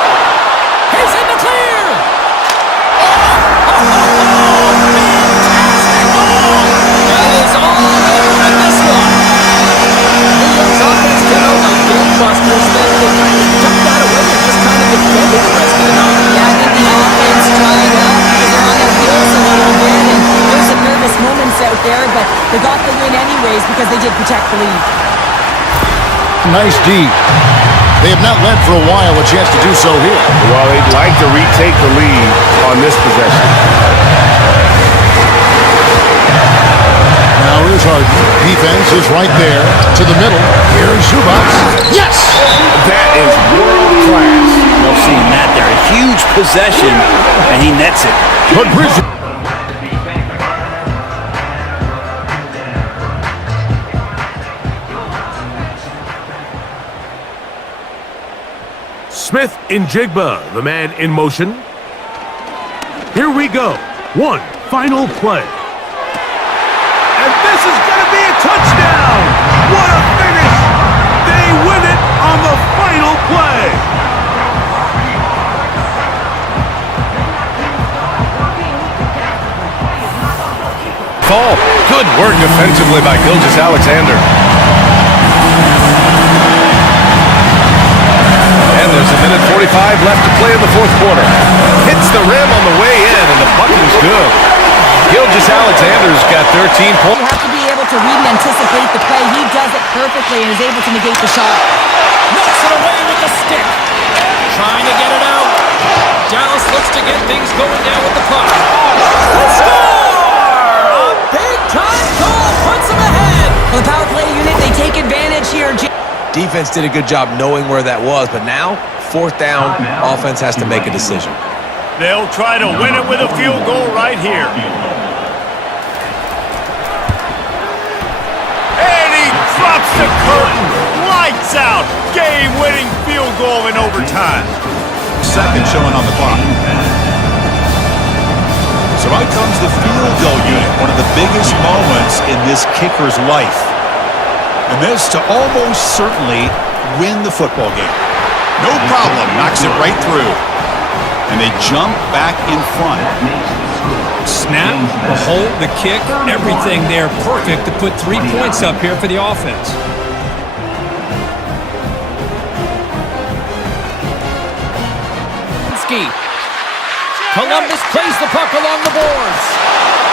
He's in the clear. Fantastic ball. That is all over in this one. New York's offense came out like gangbusters. They kind of took that away and just kind of defended the rest of the night. Yeah, I think the offense tried up because they're on their heels a little bit, and there's some nervous moments out there, but they got the win anyways because they did protect the lead. Nice D. They have not led for a while, a chance to do so here. Well, they'd like to retake the lead on this possession. Now here's Harden. Defense is right there to the middle. Here's Zubats. Yes! That is world class. Well, seeing that there, a huge possession, and he nets it. But Bridges. Smith in Jigba, the man in motion. Here we go. One final play. And this is going to be a touchdown! What a finish! They win it on the final play! Call. Good work defensively by Gilgeous-Alexander. And there's a minute 45 left to play in the fourth quarter. Hits the rim on the way in, and the bucket's good. Gilgeous-Alexander's got 13 points. You have to be able to read and anticipate the play. He does it perfectly and is able to negate the shot. Knocks it away with the stick. Trying to get it out. Dallas looks to get things going down with the puck. They score! A big-time goal puts them ahead. For the power play unit, they take advantage here. Defense did a good job knowing where that was, but now, fourth down, offense has to make a decision. They'll try to win it with a field goal right here. And he drops the curtain. Lights out. Game-winning field goal in overtime. Second showing on the clock. So out comes the field goal unit, one of the biggest moments in this kicker's life. And this to almost certainly win the football game. No problem, knocks it right through. And they jump back in front. Snap, the hold, the kick, everything there perfect to put 3 points up here for the offense. Columbus plays the puck along the boards.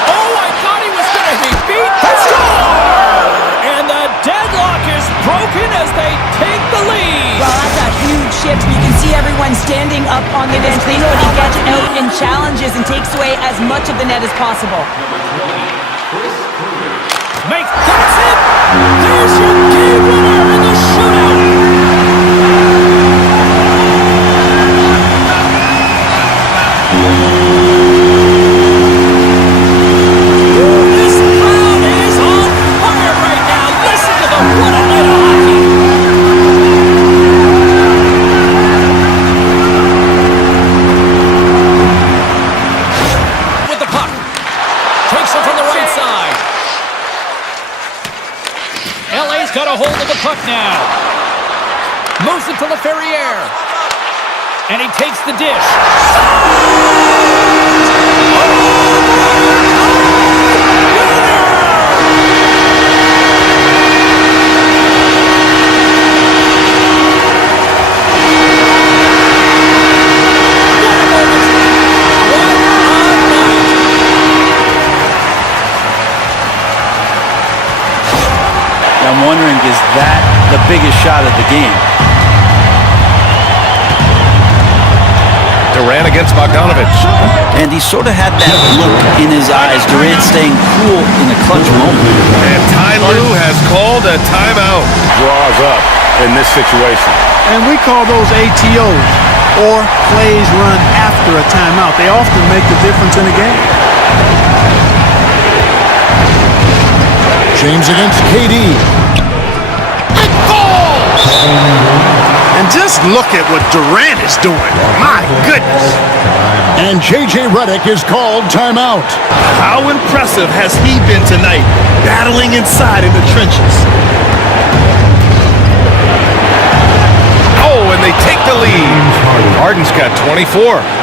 Oh, I thought he was going to be beat. They score! And the deadlock is broken as they take the lead. Well, that's a huge shift. You can see everyone standing up on the bench. They know he gets out and challenges and takes away as much of the net as possible. That's it! There's your game winner in the shootout. This crowd is on fire right now. Listen to them. What a night of hockey. With the puck. Takes it from the right side. LA's got a hold of the puck now. Moves it to LaFerriere. And he takes the dish. I'm wondering, is that the biggest shot of the game? Durant against Bogdanovich. And he sort of had that look in his eyes. Durant staying cool in a clutch moment. And Ty Lue has called a timeout. Draws up in this situation. And we call those ATOs, or plays run after a timeout. They often make the difference in a game. James against KD. It falls! And just look at what Durant is doing. My goodness. And J.J. Redick is called timeout. How impressive has he been tonight, battling inside in the trenches? Oh, and they take the lead. Harden's got 24.